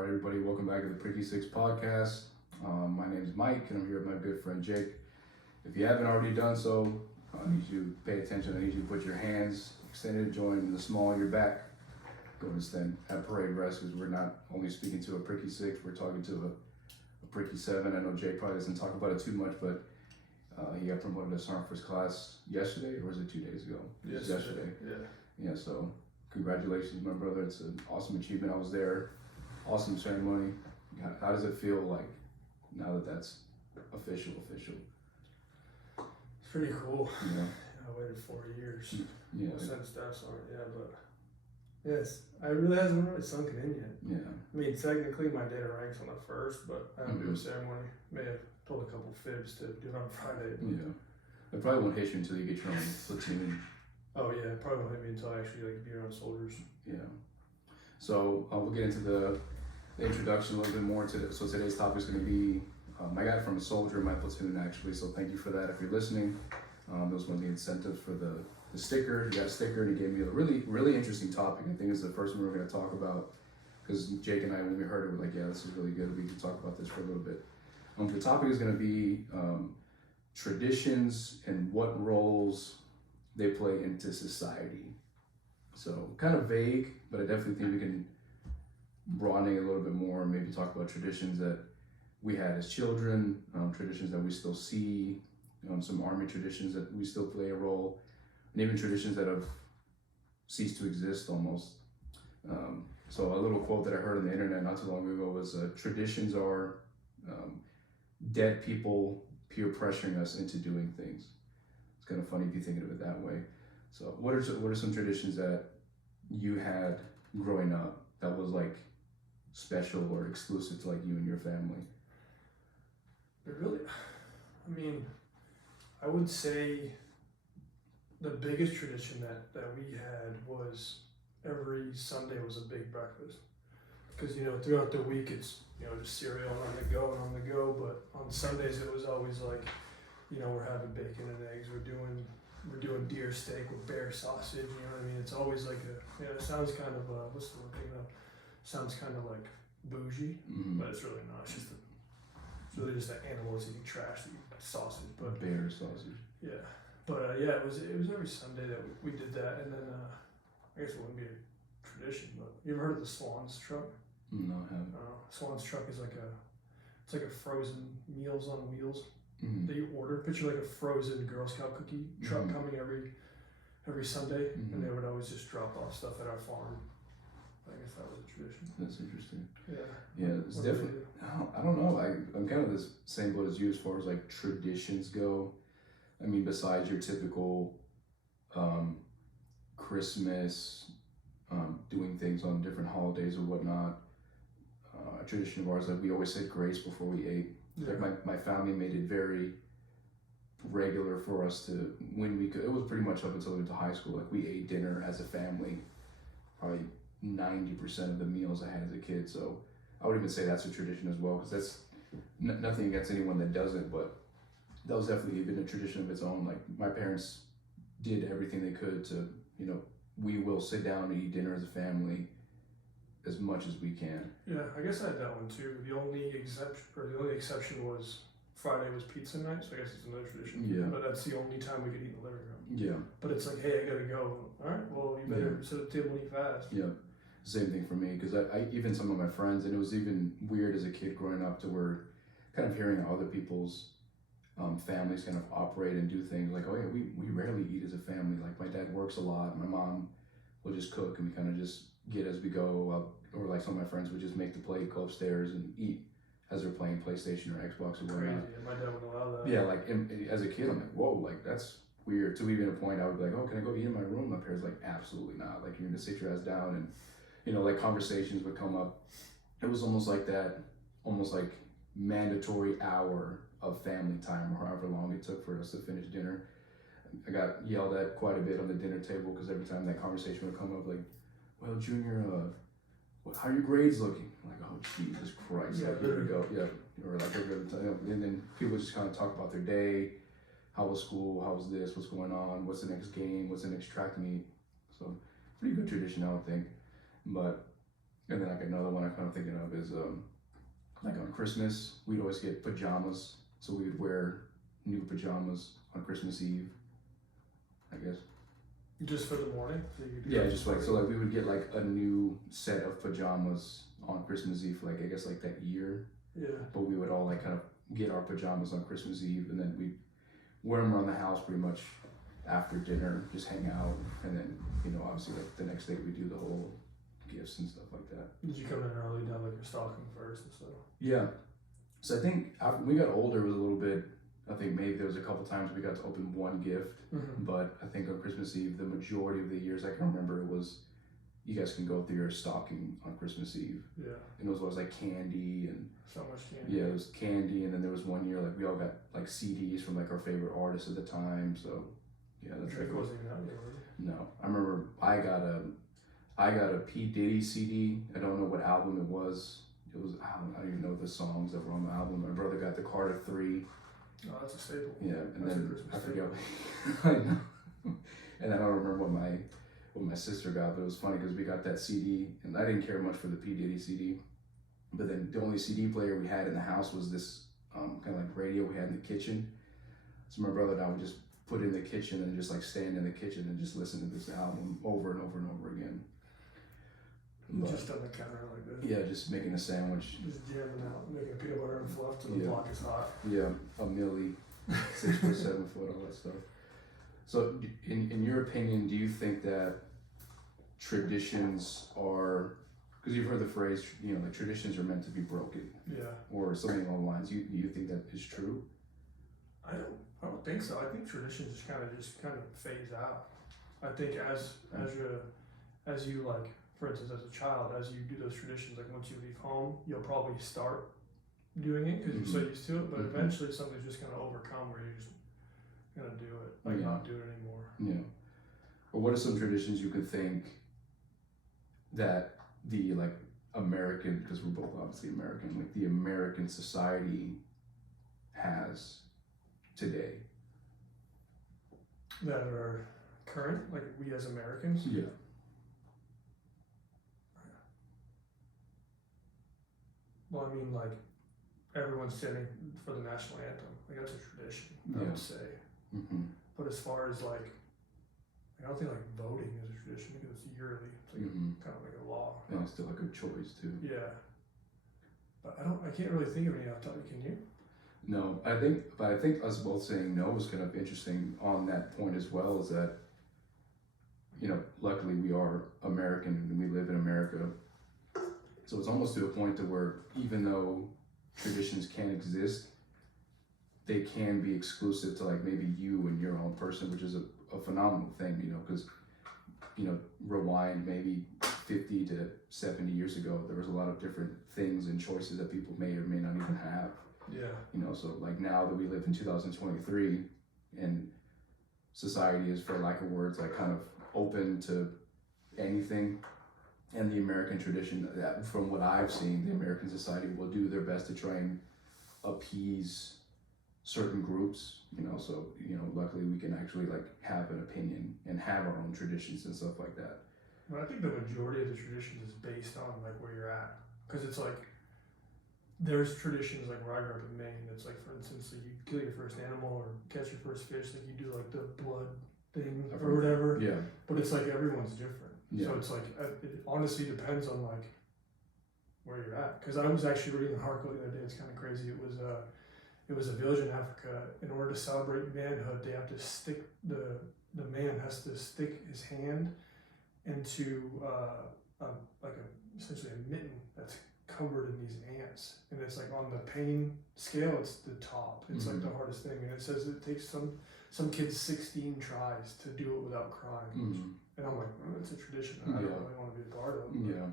All right, everybody, welcome back to the Pricky Six podcast. My name is Mike, and I'm here with my good friend Jake. If you haven't already done so, I need you to pay attention. I need you to put your hands extended, join the small in your back. Go and stand at parade rest, because we're not only speaking to a Pricky Six, we're talking to a Pricky Seven. I know Jake probably doesn't talk about it too much, but he got promoted to Sergeant First Class yesterday, or was it 2 days ago? Yesterday. Yeah, so congratulations, my brother. It's an awesome achievement. I was there. Awesome ceremony. How does it feel like now that that's official? It's pretty cool. You know? I waited 4 years Yeah. since that song. But yes, I really hasn't really sunk it in yet. Yeah. I mean, technically my data ranks on the first, but I don't do Mhm. a ceremony. May have told a couple fibs to do it on Friday. But Yeah. It probably won't hit you until you get your own platoon. oh yeah, it probably won't hit me until I actually be around soldiers. Yeah. So we'll get into the introduction a little bit more to. So today's topic is going to be. I got it from a soldier in my platoon actually. So thank you for that. If you're listening, that was one of the incentives for the sticker. He got a sticker and he gave me a really interesting topic. I think it's the first one we're going to talk about, because Jake and I, when we heard it, we're like, yeah, this is really good. We can talk about this for a little bit. The topic is going to be traditions and what roles they play into society. So kind of vague, but I definitely think we can broaden it a little bit more and maybe talk about traditions that we had as children, traditions that we still see, some army traditions that we still play a role, and even traditions that have ceased to exist almost. So a little quote that I heard on the internet not too long ago was, traditions are dead people peer pressuring us into doing things. It's kind of funny if you think of it that way. So what are some traditions that you had growing up that was like special or exclusive to like you and your family? But really, I mean, I would say the biggest tradition that we had was every Sunday was a big breakfast. Because, throughout the week it's, just cereal and on the go. But on Sundays it was always like, we're having bacon and eggs. We're doing deer steak with bear sausage. You know what I mean? It's always like it sounds kind of, what's the word? Sounds kind of like bougie, but it's really not. It's really just that animal is eating trash, eating sausage. But Bear sausage. yeah, but it was every Sunday that we did that, and then I guess it wouldn't be a tradition, but you ever heard of the Swan's truck? No, I haven't. Swan's truck is it's like a frozen Meals on Wheels Mm-hmm. that you order. Picture like a frozen Girl Scout cookie truck coming every Sunday, and they would always just drop off stuff at our farm. I guess that was a tradition. That's interesting. Yeah. Yeah, it's definitely. I don't know. I'm kind of the same boat as you as far as like traditions go. I mean, besides your typical Christmas, doing things on different holidays or whatnot. A tradition of ours, like we always said grace before we ate. Yeah. Like my family made it very regular for us to, when we could, it was pretty much up until we went to high school, like we ate dinner as a family, probably 90% of the meals I had as a kid. So I would even say that's a tradition as well, because that's nothing against anyone that doesn't, but that was definitely even a tradition of its own. Like my parents did everything they could to, we will sit down and eat dinner as a family as much as we can. Yeah, I guess I had that one too. The only exception was Friday was pizza night, so I guess it's another tradition. Yeah. But that's the only time we could eat in the living room. Yeah. But it's like, hey, I gotta go. All right, well, you better sit at the table and eat fast. Yeah. Same thing for me, because I even some of my friends, and it was even weird as a kid growing up to where kind of hearing how other people's families kind of operate and do things like, oh yeah, we rarely eat as a family. Like my dad works a lot, my mom will just cook, and we kind of just get as we go, or like some of my friends would just make the plate, go upstairs and eat as they're playing PlayStation or Xbox or whatnot. Crazy. My dad wouldn't allow that. Yeah, like as a kid, I'm like, whoa, like that's weird. To even a point, I would be like, oh, can I go eat in my room? My parents like, absolutely not. Like you're gonna sit your ass down, and like conversations would come up. It was almost like mandatory hour of family time, or however long it took for us to finish dinner. I got yelled at quite a bit on the dinner table, because every time that conversation would come up, like, well, Junior, how are your grades looking? I'm like, oh, Jesus Christ, like, here we go. Yeah, or like every other time. And then people just kind of talk about their day. How was school? How was this? What's going on? What's the next game? What's the next track meet? So pretty good tradition, I would think. But And then like another one I'm kind of thinking of is like on Christmas, we'd always get pajamas. So we would wear new pajamas on Christmas Eve, I guess. Just for the morning? So you do Yeah, just like, so like we would get like a new set of pajamas on Christmas Eve, like I guess like that year. Yeah. But we would all like kind of get our pajamas on Christmas Eve, and then we'd wear them around the house pretty much after dinner, just hang out, and then, you know, obviously like the next day we do the whole gifts and stuff like that. Did you come in early, done like your stocking first and stuff? Yeah. So I think after we got older, it was a little bit, I think maybe there was a couple times we got to open one gift, but I think on Christmas Eve, the majority of the years I can remember, it was, you guys can go through your stocking on Christmas Eve. Yeah. And it was always like candy and, So much candy. yeah, it was candy, and then there was one year like we all got like CDs from like our favorite artists at the time, so yeah, that's Drake wasn't even out yet, was he? No, I remember I got a P Diddy CD. I don't know what album it was. It was, I don't even know the songs that were on the album. My brother got the Carter 3. Oh, that's a staple. Yeah, and That's a then Christmas I forget. staple. I know. And I don't remember what my sister got, but it was funny because we got that CD, and I didn't care much for the P Diddy CD. But then the only CD player we had in the house was this kind of like radio we had in the kitchen. So my brother and I would just put it in the kitchen and just like stand in the kitchen and just listen to this album over and over and over again. But, Just on the counter like that. yeah, just making a sandwich. Just jamming out, making peanut butter and fluff till the Yeah. block is hot. Yeah, a milli, 6 foot, 7 foot, all that stuff. So, in your opinion, do you think that traditions are, because you've heard the phrase, you know, like traditions are meant to be broken, Yeah. or something along the lines? You think that is true? I don't think so. I think traditions just kind of phase out. I think as you like, for instance, as a child, as you do those traditions, like once you leave home, you'll probably start doing it because you're so used to it. But eventually, something's just gonna overcome where you're just gonna do it, like not do it anymore. Yeah. Or what are some traditions you could think that the like American, because we're both obviously American, like the American society has today? That are current, like we as Americans. Yeah. Well, I mean, like everyone's standing for the national anthem. Like that's a tradition, I Yeah. would say. Mm-hmm. But as far as like, I don't think like voting is a tradition because it's yearly. It's like kind of like a law. And it's still a good choice too. Yeah. But I can't really think of any off the top. Can you? No, I think us both saying no is kind of interesting on that point as well, is that, you know, luckily we are American and we live in America. So it's almost to a point to where even though traditions can exist, they can be exclusive to like maybe you and your own person, which is a phenomenal thing, you know, because, you know, rewind maybe 50 to 70 years ago, there was a lot of different things and choices that people may or may not even have. Yeah. You know, so like now that we live in 2023 and society is, for lack of words, like kind of open to anything, and the American tradition, that from what I've seen, the American society will do their best to try and appease certain groups, you know, so, you know, luckily we can actually like have an opinion and have our own traditions and stuff like that. But I think the majority of the traditions is based on like where you're at, because it's like there's traditions like where I grew up in Maine. It's like, for instance, like you kill your first animal or catch your first fish, like you do like the blood thing or whatever. Yeah. But it's like everyone's different. Yeah. So it's like it honestly depends on like where you're at. Because I was actually reading an article the other day. It's kind of crazy. It was a village in Africa. In order to celebrate manhood, they have to stick the man has to stick his hand into essentially a mitten that's covered in these ants, and it's like on the pain scale, it's the top. It's like the hardest thing, and it says it takes some kids 16 tries to do it without crying. And I'm like, oh, it's a tradition that I don't really want to be a part of. Yeah.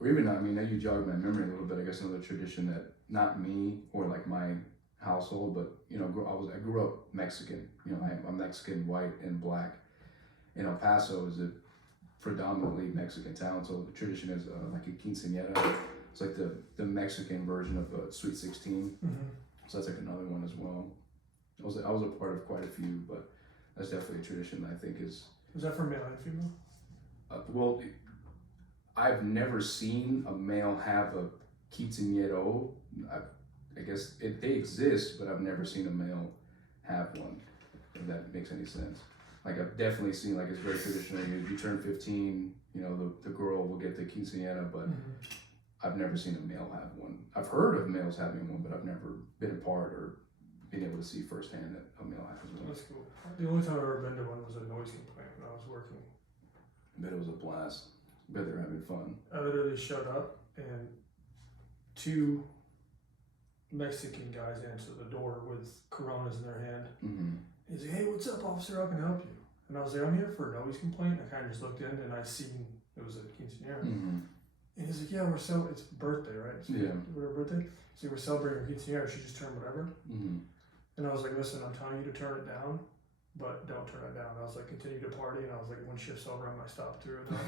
Or even, I mean, now you jogged my memory a little bit. I guess another tradition that not me or like my household, but you know, I grew up Mexican. You know, I'm Mexican, white and black. And El Paso is a predominantly Mexican town, so the tradition is like a quinceañera. It's like the Mexican version of a Sweet 16. So that's like another one as well. I was a part of quite a few, but that's definitely a tradition that I think is. Was that for male and female? Well, I've never seen a male have a quinceañero. I guess they exist, but I've never seen a male have one, if that makes any sense. Like I've definitely seen, like it's very traditional. You turn 15, you know, the girl will get the quinceañera, but I've never seen a male have one. I've heard of males having one, but I've never been a part or been able to see firsthand that a male has one. That's cool. The only time I've ever been to one was a noise complaint when I was working. I bet it was a blast. I bet they're having fun. I literally showed up and 2 Mexican guys answered the door with Coronas in their hand. He's like, "Hey, what's up, officer? How can I help you?" And I was like, "I'm here for a noise complaint." I kind of just looked in and I seen it was a quinceañera. And he's like, "Yeah, it's birthday, right? It's her birthday." So we're celebrating her quinceañera. She just turned whatever. And I was like, "Listen, I'm telling you to turn it down, but don't turn it down." I was like, "Continue to party." And I was like, "When shift's over, I'm gonna stop through." And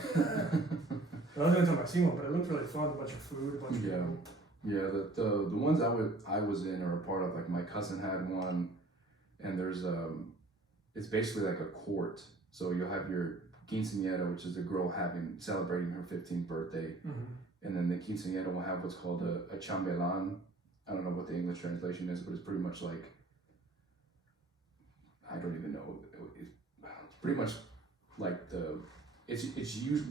I was the only time I've seen one, but it looked really fun. A bunch of food, a bunch of people. Yeah, the ones I was in or a part of, like my cousin had one, and there's it's basically like a court. So you'll have your quinceañera, which is the girl celebrating her 15th birthday, and then the quinceañera will have what's called a chambelán. I don't know what the English translation is, but it's pretty much like, I don't even know. It's pretty much like the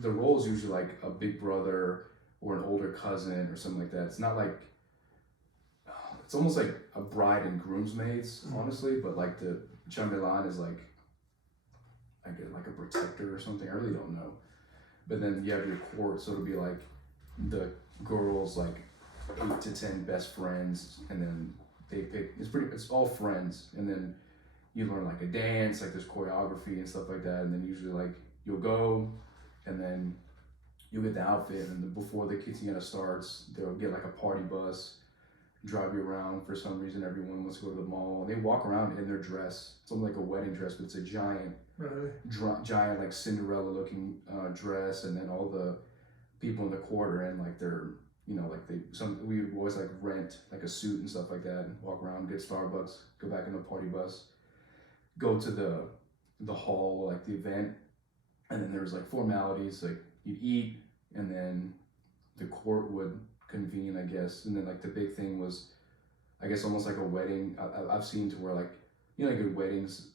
role is usually like a big brother or an older cousin or something like that. It's not like, it's almost like a bride and groomsmaids, honestly, but like the chambelán is like, I guess like a protector or something. I really don't know. But then you have your court, so it'll be like the girls like 8 to 10 best friends, and then they pick. It's all friends, and then you learn like a dance, like there's choreography and stuff like that, and then usually like you'll go, and then you'll get the outfit, and before the quinceañera starts, they'll get like a party bus, drive you around. For some reason, everyone wants to go to the mall, and they walk around in their dress. It's almost like a wedding dress, but it's a giant like Cinderella-looking dress, and then all the people in the court are in like their, you know, like we would always like rent like a suit and stuff like that, and walk around, get Starbucks, go back in the party bus, go to the hall, like the event, and then there was like formalities, like you'd eat, and then the court would convene, I guess, and then like the big thing was, I guess, almost like a wedding. I've seen to where, like, you know, like in weddings,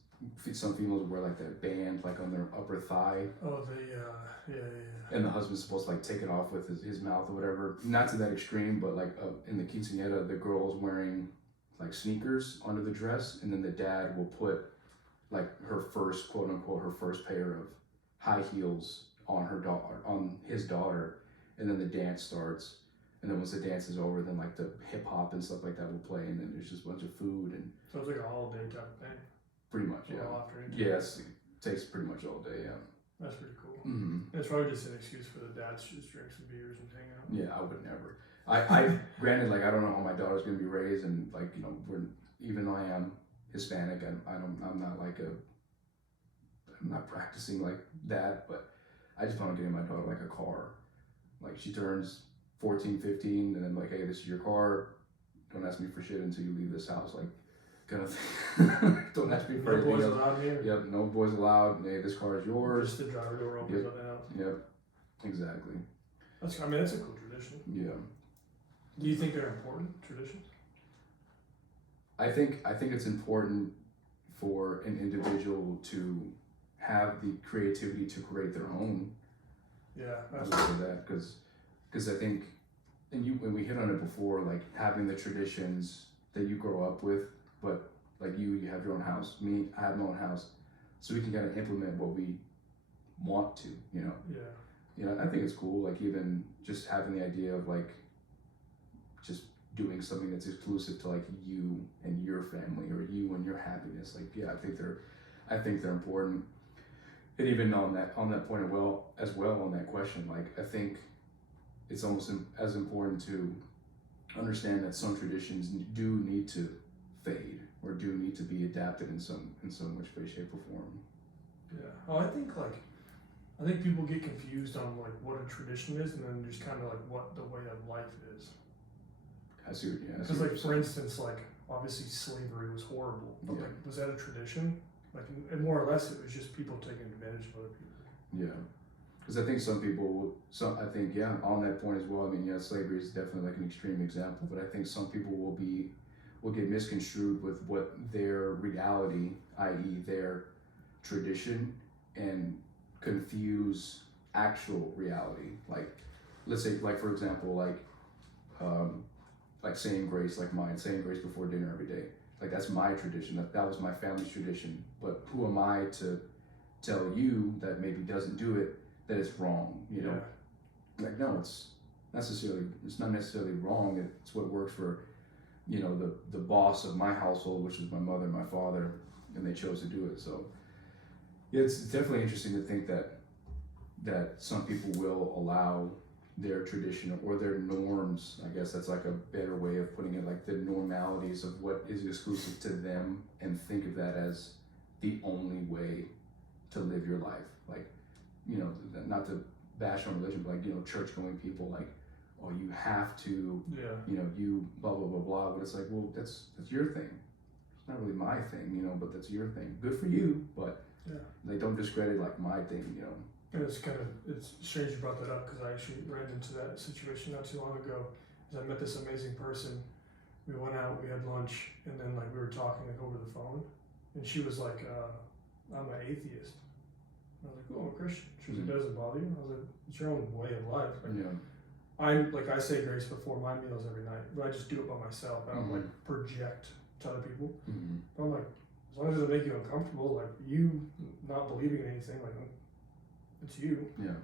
some females wear like that band like on their upper thigh. Oh, yeah. And the husband's supposed to like take it off with his mouth or whatever. Not to that extreme, but like in the quinceañera, the girl's wearing like sneakers under the dress, and then the dad will put like her first, quote unquote, her first pair of high heels on his daughter, and then the dance starts. And then once the dance is over, then like the hip hop and stuff like that will play, and then there's just a bunch of food and. So it's like a holiday type of thing. Pretty much, yeah. Yes, it takes pretty much all day, yeah. That's pretty cool. It's probably just an excuse for the dads to just drink some beers and hang out. Yeah, I would never. I granted, like, I don't know how my daughter's gonna be raised, and like, you know, even though I am Hispanic, I'm not practicing like that, but I just want to get my daughter like a car. Like, she turns 14, 15, and then like, hey, this is your car. Don't ask me for shit until you leave this house, like, kind of thing. Don't ask me for anything. No boys allowed here. Yep, no boys allowed. Hey, this car is yours. Just the driver door opens up and out. Yep, exactly. That's a cool tradition. Yeah. Do you think they're important traditions? I think it's important for an individual to have the creativity to create their own. Yeah, that's that, because I think, and we hit on it before, like having the traditions that you grow up with, but like you have your own house. Me, I have my own house, so we can kind of implement what we want to, you know. Yeah. You know, I think it's cool. Like, even just having the idea of like just doing something that's exclusive to like you and your family, or you and your happiness. Like, yeah, I think they're important. And even on that point as well on that question, like, I think it's almost as important to understand that some traditions do need to fade, or do need to be adapted in some which way, shape, or form. Yeah. Oh, I think people get confused on like what a tradition is, and then just kind of like what the way of life is. I see. Yeah. Because like, for instance, like obviously slavery was horrible, but like, was that a tradition? Like, and more or less, it was just people taking advantage of other people. Yeah. Because I think some people, I think, yeah, on that point as well. I mean, yeah, slavery is definitely like an extreme example, but I think some people will get misconstrued with what their reality, i.e., their tradition, and confuse actual reality. Like, let's say, like for example, like saying grace, like mine, saying grace before dinner every day. Like that's my tradition. That was my family's tradition. But who am I to tell you that maybe doesn't do it that it's wrong? You know, like no, it's not necessarily wrong. It's what works for, you know, the boss of my household, which is my mother and my father, and they chose to do it. So yeah, it's definitely interesting to think that some people will allow their tradition or their norms, I guess that's like a better way of putting it, like the normalities of what is exclusive to them, and think of that as the only way to live your life. Like, you know, not to bash on religion, but like, you know, church going people, like, oh, you have to, you know, you blah, blah, blah, blah. But it's like, well, that's your thing. It's not really my thing, you know, but that's your thing. Good for you, but they don't discredit like my thing, you know. And it's strange you brought that up, because I actually ran into that situation not too long ago. Is I met this amazing person. We went out, we had lunch, and then like we were talking like over the phone, and she was like, "I'm an atheist." And I was like, "Oh, I'm a Christian." She was like, "Doesn't bother you?" I was like, "It's your own way of life." Like, I say grace before my meals every night, but I just do it by myself. I don't like project to other people. But I'm like, as long as it doesn't make you uncomfortable, like you not believing in anything, like. It's you. Yeah.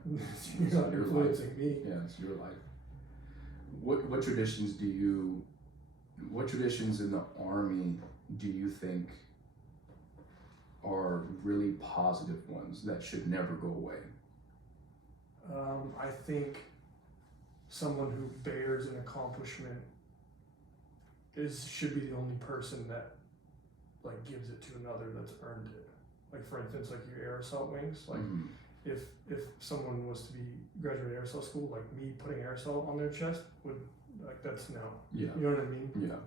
You're not influencing me. Yeah, it's your life. What traditions in the Army do you think are really positive ones that should never go away? I think someone who bears an accomplishment should be the only person that like gives it to another that's earned it. Like for instance, like your air assault wings, like. If someone was to be graduate air assault school, like me putting air assault on their chest would, like, that's no. Yeah. You know what I mean? Yeah.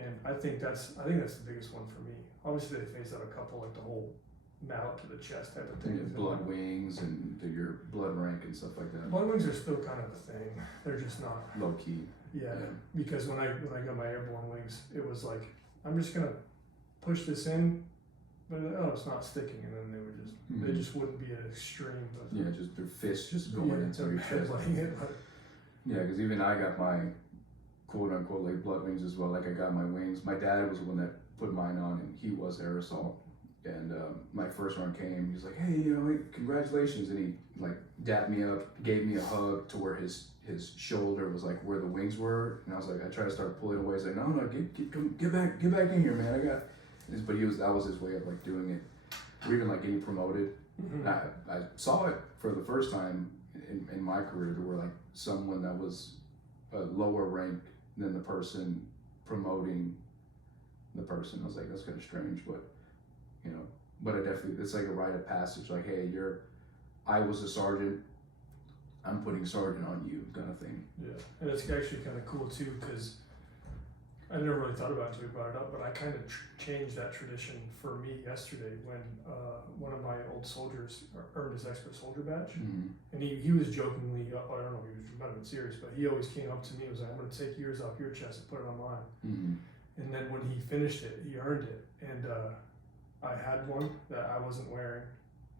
And I think that's the biggest one for me. Obviously they phased out a couple, like the whole mallet to the chest type of thing. Blood wings and your blood rank and stuff like that. Blood wings are still kind of a thing. They're just not low key. Yeah. Because when I got my airborne wings, it was like, I'm just gonna push this in, but it's not sticking, and then they would just they just wouldn't be an extreme. Just their fists just going into your chest. Yeah, because even I got my quote unquote like blood wings as well. Like I got my wings. My dad was the one that put mine on, and he was air assault. And my first one came. He's like, "Hey, you know, congratulations!" And he like dapped me up, gave me a hug to where his shoulder was like where the wings were. And I was like, I tried to start pulling away. He's like, "No, get back in here, man. I got." But that was his way of like doing it. Or even like getting promoted. I saw it for the first time in my career, where like someone that was a lower rank than the person promoting the person. I was like, that's kind of strange, but you know, but it's like a rite of passage. Like, hey, I was a sergeant, I'm putting sergeant on you, kind of thing. Yeah, and it's actually kind of cool too, because I never really thought about it until we brought it up, but I kind of changed that tradition for me yesterday when one of my old soldiers earned his expert soldier badge. And he was jokingly, I don't know if he was not even serious, but he always came up to me and was like, "I'm going to take yours off your chest and put it on mine." And then when he finished it, he earned it. And I had one that I wasn't wearing,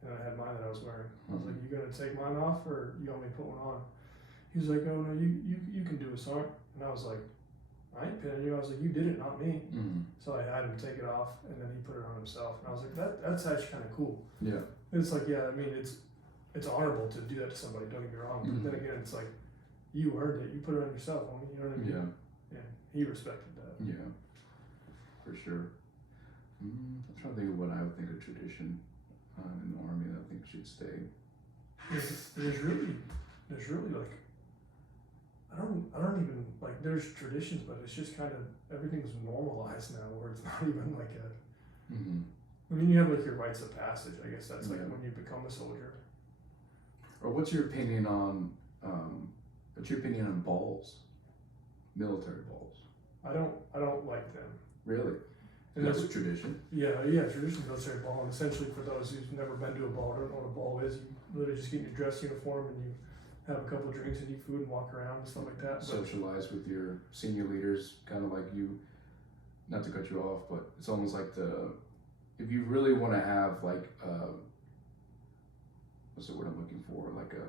and I had mine that I was wearing. I was like, "You going to take mine off, or you want me to put one on?" He was like, "Oh no, you can do it, son." And I was like, "I ain't pinning you." I was like, "You did it, not me." So I had him take it off, and then he put it on himself. And I was like, that's actually kind of cool. Yeah. It's like, yeah, I mean, it's honorable to do that to somebody, don't get me wrong. But then again, it's like, you earned it. You put it on yourself, homie. You know what I mean? Yeah. Yeah. He respected that. Yeah. For sure. I'm trying to think of what I would think of tradition in the Army that I think should stay. There's really like, I don't even, like, there's traditions, but it's just kind of, everything's normalized now, where it's not even like a, I mean, you have like your rites of passage, I guess that's like when you become a soldier. Or what's your opinion on balls? Military balls? I don't like them. Really? And That's a tradition. yeah, traditional military ball. And essentially, for those who've never been to a ball, don't know what a ball is, you literally just get in your dress uniform and you have a couple of drinks and eat food and walk around and stuff like that. But Socialize with your senior leaders, kind of like you. Not to cut you off, but it's almost like if you really want to have like what's the word I'm looking for? Like a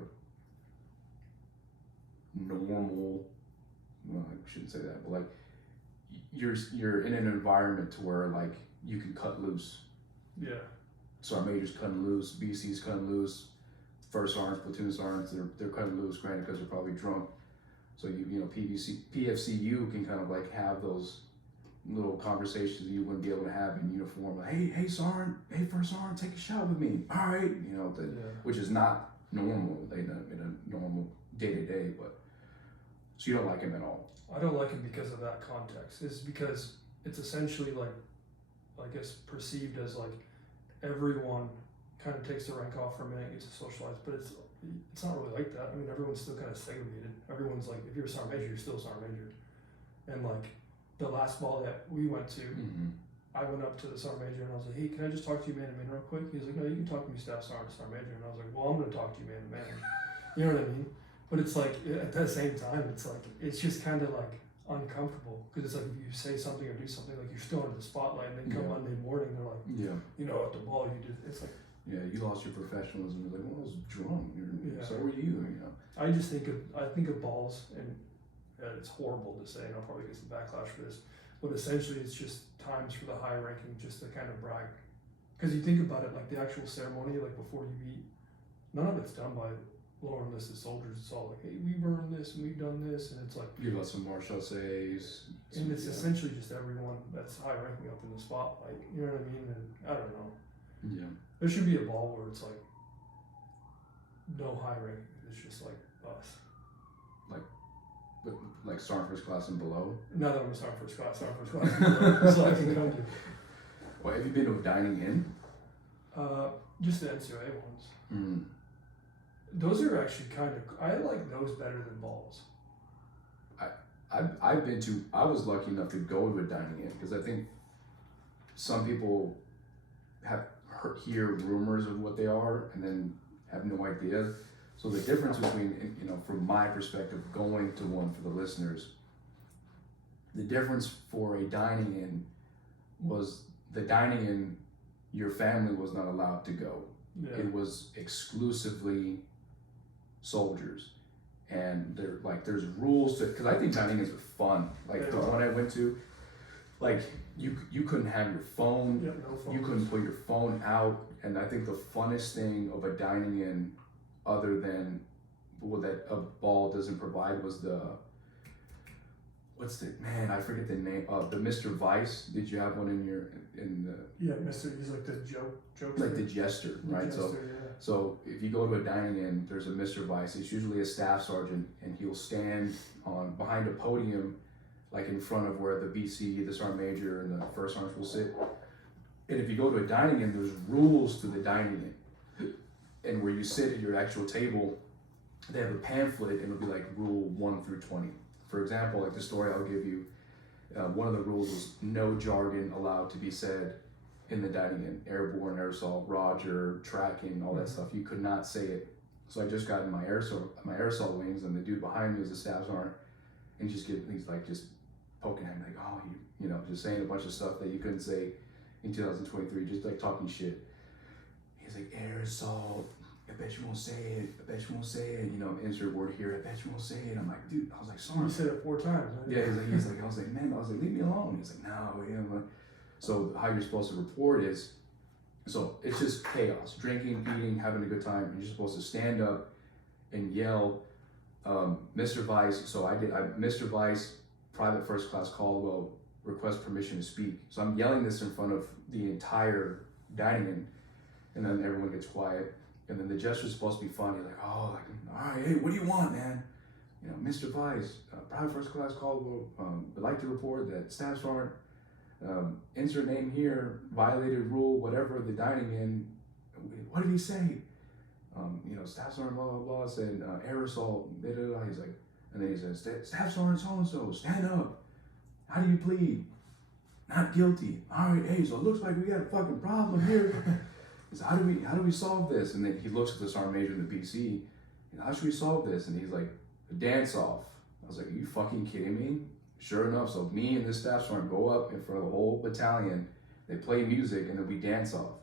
normal. Well, I shouldn't say that, but like you're in an environment to where like you can cut loose. yeah, So our major's cutting loose, BC's cutting loose, first sergeants, platoon sergeants, they're cutting loose, granted because they're probably drunk. So you know PFCU can kind of like have those little conversations you wouldn't be able to have in uniform. Like, hey sergeant, hey first sergeant, take a shot with me. All right, you know which is not normal in a normal day to day. But so you don't like him at all. I don't like it because of that context. It's because it's essentially like, I guess, perceived as like everyone kind of takes the rank off for a minute, gets to socialize, but it's not really like that. I mean, everyone's still kind of segregated. Everyone's like, if you're a sergeant major, you're still a sergeant major. And like the last ball that we went to, I went up to the sergeant major and I was like, hey, can I just talk to you man to man real quick? He was like, no, you can talk to me staff sergeant to sergeant major. And I was like, well, I'm going to talk to you man to man. You know what I mean? But it's like, at the same time, it's like, it's just kind of like uncomfortable. Because it's like, if you say something or do something, like you're still under the spotlight and then come Monday morning, they're like, you know, at the ball you did, it's like, yeah, you lost your professionalism. You're like, well, I was drunk. So were you, you know. I just think of balls, and it's horrible to say, and I'll probably get some backlash for this, but essentially it's just times for the high ranking just to kind of brag. Because you think about it, like the actual ceremony, like before you eat, none of it's done by lower enlisted soldiers. It's all like, hey, we've earned this and we've done this, and it's like You got some marshalles. and it's essentially just everyone that's high ranking up in the spotlight. You know what I mean? And I don't know. Yeah. There should be a ball where it's like no high ranking. It's just like us. But like sergeant first class and below. Now that I'm a sergeant first class, so I can come to. Well, have you been to a dining in? Just the NCOA ones. Those are actually kind of. I like those better than balls. I've been to. I was lucky enough to go to a dining in because I think some people hear rumors of what they are and then have no idea. So the difference between, you know, from my perspective, going to one for the listeners, the difference for a dining in was the dining in, your family was not allowed to go. Yeah. It was exclusively soldiers. And there's rules to, because I think dining is fun. Like the one I went to, like you couldn't have your phone, Yeah, no phones. you couldn't put your phone out. And I think the funnest thing of a dining in, other than what that a ball doesn't provide, was I forget the name of the Mr. Vice. Did you have one in the? Yeah, Mr. He's like the joke. Like the jester, right? So if you go to a dining in, there's a Mr. Vice. It's usually a staff sergeant, and he'll stand behind a podium, like in front of where the BC, the sergeant major, and the first sergeant will sit. And if you go to a dining in, there's rules to the dining in, and where you sit at your actual table, they have a pamphlet, and it'll be like rule 1 through 20. For example, like the story I'll give you, one of the rules was no jargon allowed to be said in the dining in. Airborne, air assault, Roger, tracking, all that stuff. You could not say it. So I just got in my air assault wings, and the dude behind me is a staff sergeant, and he's like just poking at me like, oh, you know, just saying a bunch of stuff that you couldn't say in 2023, just like talking shit. He's like, air assault, I bet you won't say it, I bet you won't say it, you know, insert word here, I bet you won't say it. I'm like, dude, I was like, sorry. You said it 4 times. Right? Yeah, I was like, leave me alone. He's like, no, you know. So how you're supposed to report is, so it's just chaos, drinking, eating, having a good time, and you're supposed to stand up and yell, Mr. Vice. So Mr. Vice, Private First Class Caldwell, request permission to speak. So I'm yelling this in front of the entire dining in, and then everyone gets quiet. And then the gesture's supposed to be funny, like, oh, like, all right, hey, what do you want, man? You know, Mr. Vice, Private First Class Caldwell, would like to report that staff sergeant, insert name here, violated rule, whatever, the dining in. What did he say? You know, staff sergeant, blah, blah, blah, said air assault, da, da, da. He's like, and then he says, staff sergeant so-and-so, stand up. How do you plead? not guilty. All right, hey, so it looks like we got a fucking problem here. He said, how do we solve this? And then he looks at the sergeant major in the PC, and how should we solve this? And he's like, a dance off. I was like, are you fucking kidding me? Sure enough, so me and this staff sergeant go up in front of the whole battalion, they play music, and then we dance off.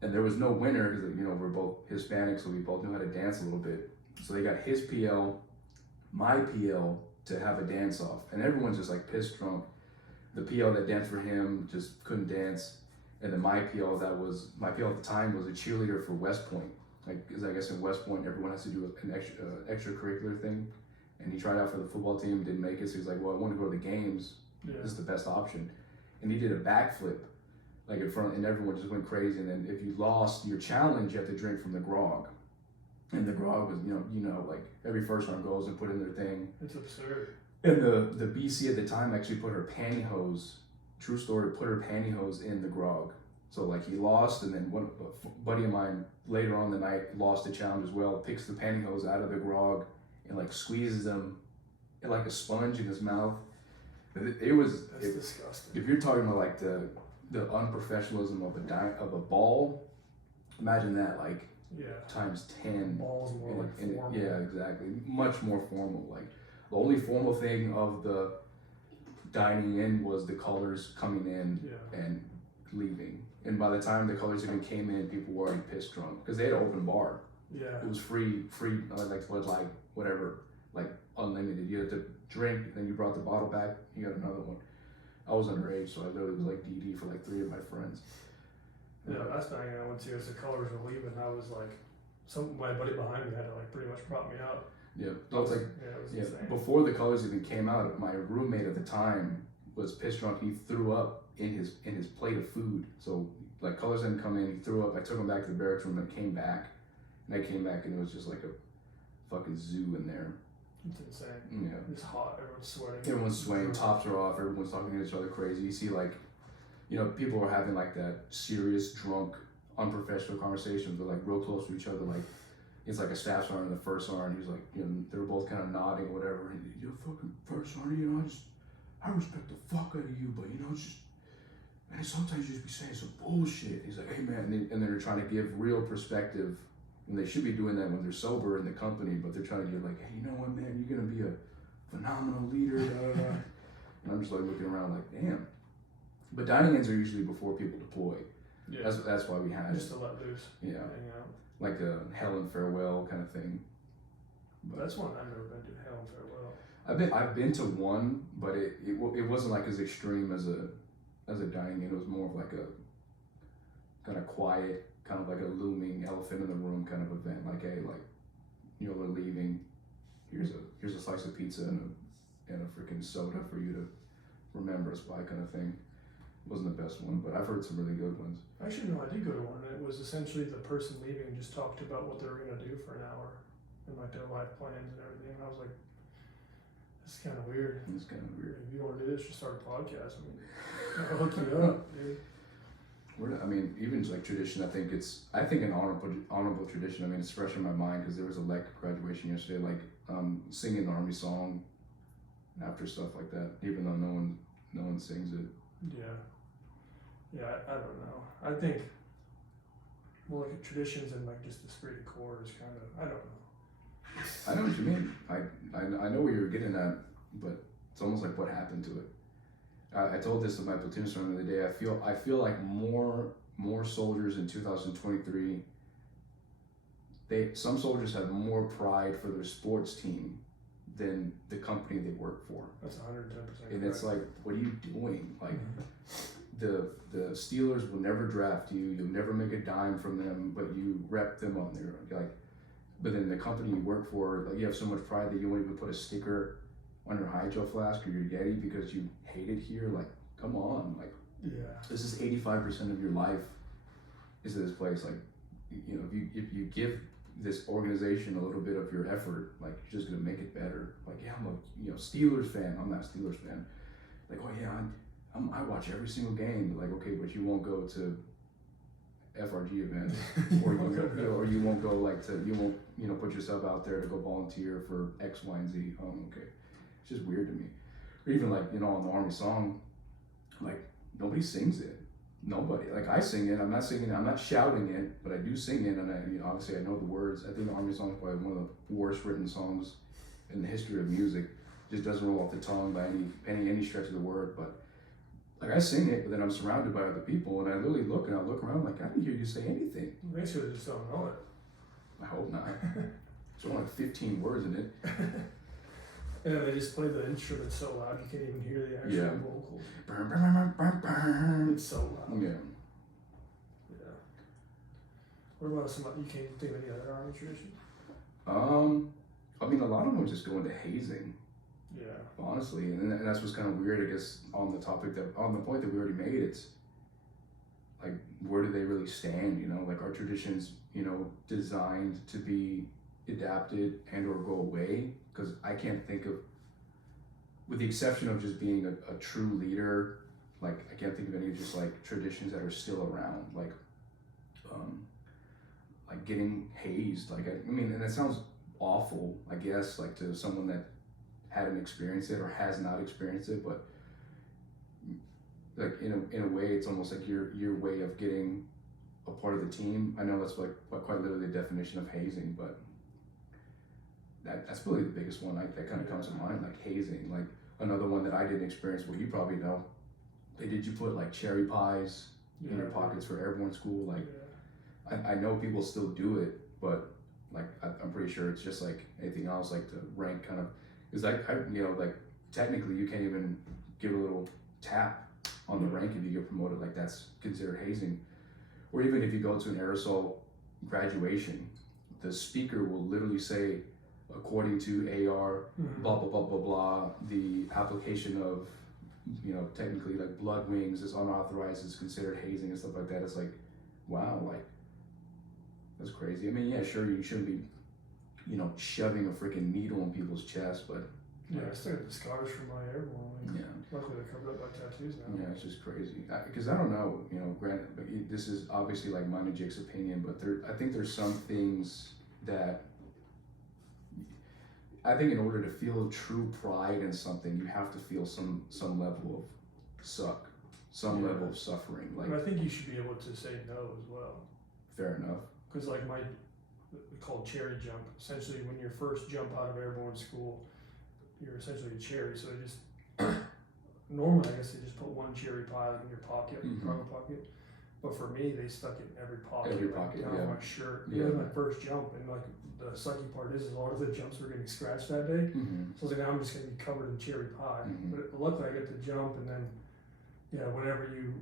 And there was no winner, because we're both Hispanic, so we both knew how to dance a little bit. So they got his PL, my PL, to have a dance off. And everyone's just like pissed drunk. The PL that danced for him just couldn't dance. And then my PL at the time was a cheerleader for West Point. Like, because I guess in West Point, everyone has to do an extracurricular thing. And he tried out for the football team, didn't make it. So he's like, well, I want to go to the games. Yeah. This is the best option. And he did a backflip, like in front, and everyone just went crazy. And then if you lost your challenge, you have to drink from the grog. And the grog was, like every first round goes and put in their thing. It's absurd. And the BC at the time actually put her pantyhose, true story, put her pantyhose in the grog. So like he lost, and then one buddy of mine later on the night lost the challenge as well, picks the pantyhose out of the grog and like squeezes them like a sponge in his mouth. That's disgusting. If you're talking about like the unprofessionalism of a ball, imagine that like times 10. Ball's more like formal. Yeah, exactly. Much more formal. Like the only formal thing of the dining in was the colors coming in and leaving. And by the time the colors even came in, people were already pissed drunk because they had an open bar. Yeah. It was free, like Bud Light, whatever, like unlimited. You had to drink, then you brought the bottle back, you got another one. I was underage, so I literally was like DD for like 3 of my friends. Yeah, last night I went to, as the colors were leaving, I was like, my buddy behind me had to like pretty much prop me up. Yeah, that was like, it was insane. Before the colors even came out, my roommate at the time was pissed drunk. He threw up in his plate of food. So like colors didn't come in, he threw up. I took him back to the barracks room and came back. And I came back and it was just like a fucking zoo in there. It's insane. Yeah. It's hot, everyone's sweating. Everyone's sweating, tops are off, everyone's talking to each other crazy. You see like, people are having like that serious, drunk, unprofessional conversations, but like real close to each other. Like it's like a staff sergeant and the first sergeant. He's like, they were both kind of nodding or whatever. And you're fucking first sergeant, I respect the fuck out of you, but it's just, man, sometimes you just be saying some bullshit. He's like, hey man, and they're trying to give real perspective, and they should be doing that when they're sober in the company, but they're trying to give like, hey, you know what, man, you're gonna be a phenomenal leader, da, da, da. And I'm just like looking around like, damn. But dining ins are usually before people deploy. Yeah. That's why we had just to let loose. Yeah. Hang out. Like a hail and farewell kind of thing. But that's one I've never been to, hail and farewell. I've been to one, but it wasn't like as extreme as a dining in. It was more of like a kind of quiet, kind of like a looming elephant in the room kind of event. Like, hey, like, we're leaving. Here's a slice of pizza and a freaking soda for you to remember us by, kind of thing. It wasn't the best one, but I've heard some really good ones. Actually, no, I did go to one. It was essentially the person leaving just talked about what they were gonna do for an hour and like their life plans and everything. And I was like, this is kind of weird. It's kind of weird. If you want to do this, just start a podcast. I'll hook you up, dude. Even like tradition, I think an honorable tradition. It's fresh in my mind because there was a graduation yesterday, like singing the Army song after stuff like that, even though no one sings it. Yeah, I don't know. I think more like traditions and like just the spirit of corps is kind of, I don't know. I know what you mean. I know where you're getting at, but it's almost like what happened to it. I told this to my platoon sergeant the other day. I feel like more soldiers in 2023. Some soldiers have more pride for their sports team than the company they work for. That's 110%. And it's like, what are you doing? Like, the Steelers will never draft you. You'll never make a dime from them, but you rep them on there. Like, but then the company you work for, like, you have so much pride that you won't even put a sticker on your Hydro flask or your Yeti because you hate it here. Like, come on. Like, this is 85% of your life is this place. Like, if you give this organization a little bit of your effort, like, you're just gonna make it better. Like, yeah, I'm a Steelers fan. I'm not a Steelers fan. Like, oh yeah, I watch every single game. Like, okay, but you won't go to FRG events, or you won't go you won't put yourself out there to go volunteer for X, Y, and Z. Okay, it's just weird to me. Or even like on the Army song, like nobody sings it. Nobody. Like I sing it. I'm not singing it. I'm not shouting it, but I do sing it, and obviously I know the words. I think the Army song is probably one of the worst written songs in the history of music. Just doesn't roll off the tongue by any stretch of the word. But like I sing it, but then I'm surrounded by other people, and I literally look around like I didn't hear you say anything. Make sure they just don't know it. I hope not. There's only like 15 words in it. Yeah, they just play the instrument so loud you can't even hear the actual vocals. Burn, burn, burn, burn, burn. It's so loud. Yeah. Yeah. What about you can't think of any other Army traditions? I mean, a lot of them just go into hazing. Yeah. Honestly, and that's what's kind of weird, I guess, on the point that we already made. It's like, where do they really stand? You know, like, are traditions, you know, designed to be adapted and or go away? Because I can't think of, with the exception of just being a true leader, like I can't think of any just like traditions that are still around, like getting hazed. Like I mean, and it sounds awful, I guess, like to someone that hadn't experienced it or has not experienced it, but like in a way, it's almost like your way of getting a part of the team. I know that's like quite literally the definition of hazing, but that's really the biggest one that kind of comes to mind, like hazing. Like another one that I didn't experience, well, you probably know, did you put like cherry pies in your pockets for airborne school? Like I know people still do it, but like I'm pretty sure it's just like anything else, like the rank kind of is like like technically you can't even give a little tap on the rank if you get promoted. Like that's considered hazing. Or even if you go to an aerosol graduation, the speaker will literally say, according to AR, blah, blah, blah, blah, blah, the application of, you know, technically like blood wings is unauthorized, is considered hazing and stuff like that. It's like, wow, like, that's crazy. I mean, yeah, sure, you shouldn't be, you know, shoving a freaking needle in people's chest, but. Yeah, I still have the scars from my airborne. Yeah. Luckily they're covered up by tattoos now. Yeah, it's just crazy. Because I don't know, you know, granted, but this is obviously like mine and Jake's opinion, but I think there's some things that, I think in order to feel true pride in something, you have to feel some level of level of suffering. Like, but I think you should be able to say no as well. Fair enough. Because like called cherry jump. Essentially, when you first jump out of airborne school, you're essentially a cherry. So they just normally, I guess they just put one cherry pie in your pocket, your cargo pocket. But for me, they stuck it in every pocket. Down my shirt. Yeah. It was my first jump, and like the sucky part is a lot of the jumps were getting scratched that day. So I was like, now I'm just gonna be covered in cherry pie. But luckily, I get to jump, and then whenever you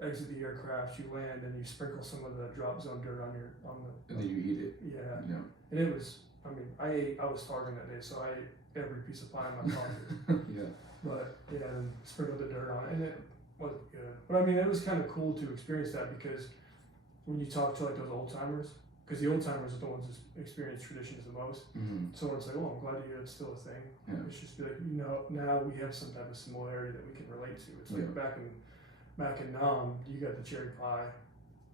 exit the aircraft, you land and you sprinkle some of the drop zone dirt on the. And then you eat it. Yeah. And it was. I mean, I was starving that day, so I ate every piece of pie in my pocket. Yeah. But and sprinkled the dirt on it, and it wasn't good. But I mean, it was kind of cool to experience that, because when you talk to like those old timers, because the old timers are the ones that experience traditions the most. So it's like, oh, I'm glad to hear it's still a thing. Yeah. It's just be like, you know, now we have some type of similarity that we can relate to. It's like back in Nam, you got the cherry pie,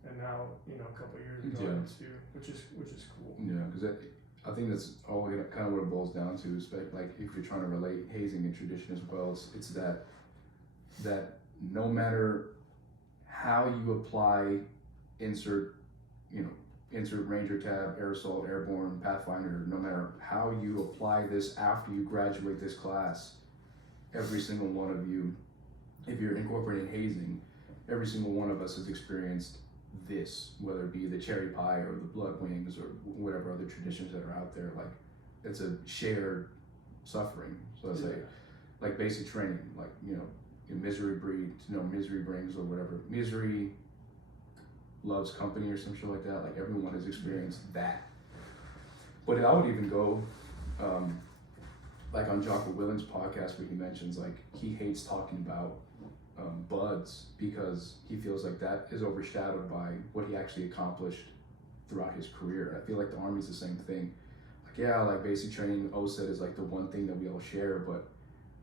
and now a couple of years ago too, which is cool. Yeah, because I think that's all kind of what it boils down to. Is like if you're trying to relate hazing and tradition as well, it's that no matter how you apply insert Ranger tab, aerosol, airborne, Pathfinder, no matter how you apply this after you graduate this class, every single one of you, if you're incorporating hazing, every single one of us has experienced this, whether it be the cherry pie or the blood wings or whatever other traditions that are out there. Like, it's a shared suffering. So it's like basic training, like, misery breeds, misery brings, or whatever. Misery loves company or some shit like that. Like, everyone has experienced that. But I would even go, like on Jocko Willink's podcast, where he mentions like he hates talking about buds, because he feels like that is overshadowed by what he actually accomplished throughout his career. I feel like the Army's the same thing. Like basic training, OSET is like the one thing that we all share, but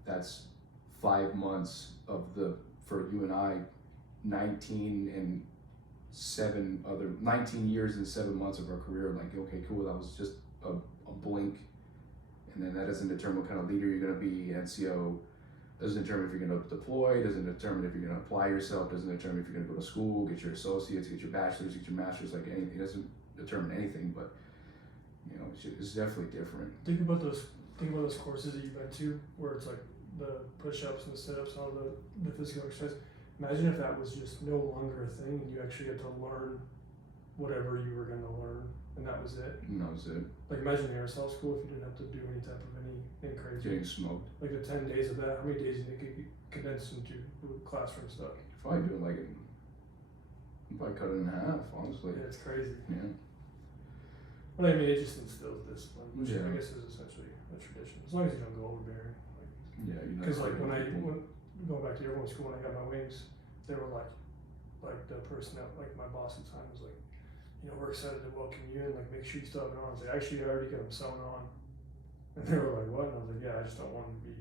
that's 5 months of for you and I, 19 years and 7 months of our career. Like, okay, cool, that was just a blink, and then that doesn't determine what kind of leader you're going to be, NCO, doesn't determine if you're going to deploy, doesn't determine if you're going to apply yourself, doesn't determine if you're going to go to school, get your associates, get your bachelor's, get your master's, like anything. It doesn't determine anything, but you know, it's definitely different. Think about those courses that you've been to where it's like the push-ups and the sit-ups and all the physical exercise. Imagine if that was just no longer a thing and you actually had to learn whatever you were going to learn and that was it. And that was it. Like imagine aerosol school if you didn't have to do any type of any crazy. Getting smoked. Like the 10 days of that, how many days do you think you could condense into classroom stuff? Probably do it like probably cut it in half, honestly. Yeah, it's crazy. Yeah. But I mean, it just instills discipline, which Yeah. I guess is essentially a tradition. As long as you don't go overbearing. Yeah, you know. Because like when going back to airborne school when I got my wings, they were like the person that like my boss at the time was like, you know, we're excited to welcome you and like make sure you still have it on. I was like, actually, I already got them sewn on. And they were like, what? And I was like, yeah, I just don't want to be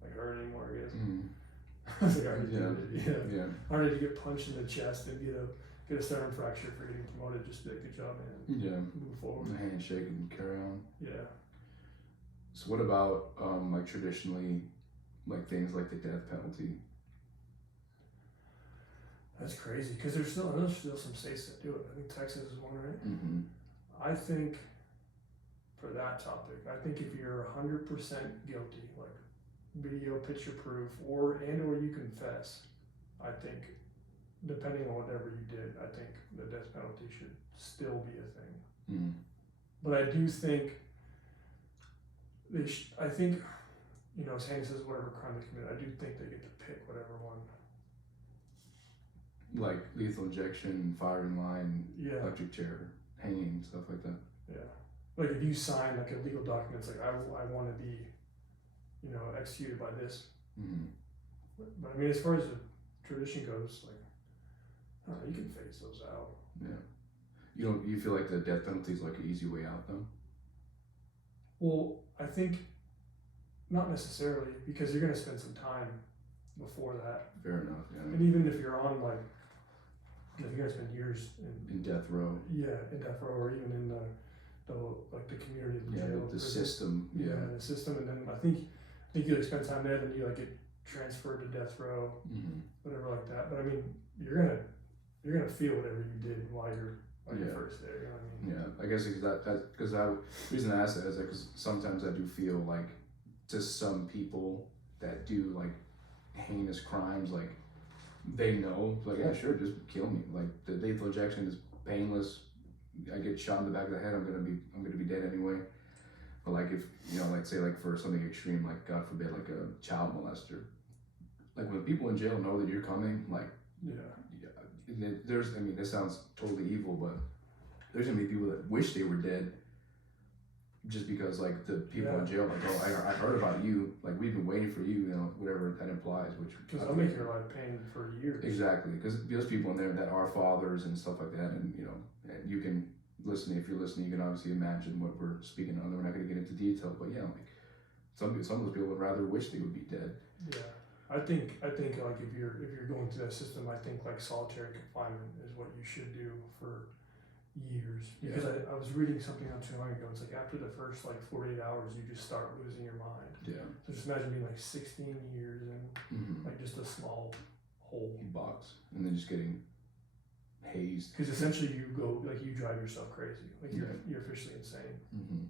like hurt anymore, I guess. I was like, I already did it. Yeah. I already did get punched in the chest and get a sternum fracture for getting promoted. Just be like, good job, man. Yeah. Move forward. The handshake and carry on. Yeah. So what about like traditionally, like things like the death penalty? That's crazy because there's still some states that do it. I think Texas is one, right? Mm-hmm. I think for that topic, I think if you're 100% guilty, like video picture proof, or you confess, I think depending on whatever you did, I think the death penalty should still be a thing. Mm-hmm. But I do think I think, you know, as Hank says, whatever crime they commit, I do think they get to pick whatever one. Like lethal injection, firing line, Yeah. electric chair, hanging, stuff like that. Yeah. Like if you sign like a legal document, it's like I want to be, you know, executed by this. Mm-hmm. But I mean, as far as the tradition goes, like, I don't know, you can phase those out. Yeah. You feel like the death penalty is like an easy way out though? Well, I think not necessarily because you're going to spend some time before that. Fair enough. Yeah. And even if you're on like, if you're going to spend years In death row. in death row or even in the like the community Yeah, jail, the system. Yeah. the system, and then I think you like spend time there, then you like get transferred to death row, Mm-hmm. whatever like that. But I mean, you're gonna feel whatever you did while you're first there. You know what I mean? Yeah, I guess because the reason I ask that is that because sometimes I do feel like to some people that do like heinous crimes, like they know, like yeah, sure, just kill me. Like the lethal injection is painless. I get shot in the back of the head, I'm gonna be dead anyway. But like if like say like for something extreme, like God forbid, like a child molester, like when people in jail know that you're coming, like there's this sounds totally evil, but there's gonna be people that wish they were dead just because like the people in jail like, oh, I heard about you, like we've been waiting for you, whatever that implies, which because I'll make your life pain for years. Exactly, because there's people in there that are fathers and stuff like that, and and you can listen. If you're listening, you can obviously imagine what we're speaking on. We're not going to get into detail, but yeah, like some of those people would rather wish they would be dead. Yeah, I think like if you're going through that system, I think like solitary confinement is what you should do for years. Because I was reading something not too long ago. It's like after the first like 48 hours, you just start losing your mind. Yeah. So just imagine being like 16 years in like just a small hole box, and then just getting hazed. Because essentially you go like you drive yourself crazy. Like you're officially insane. Mm-hmm.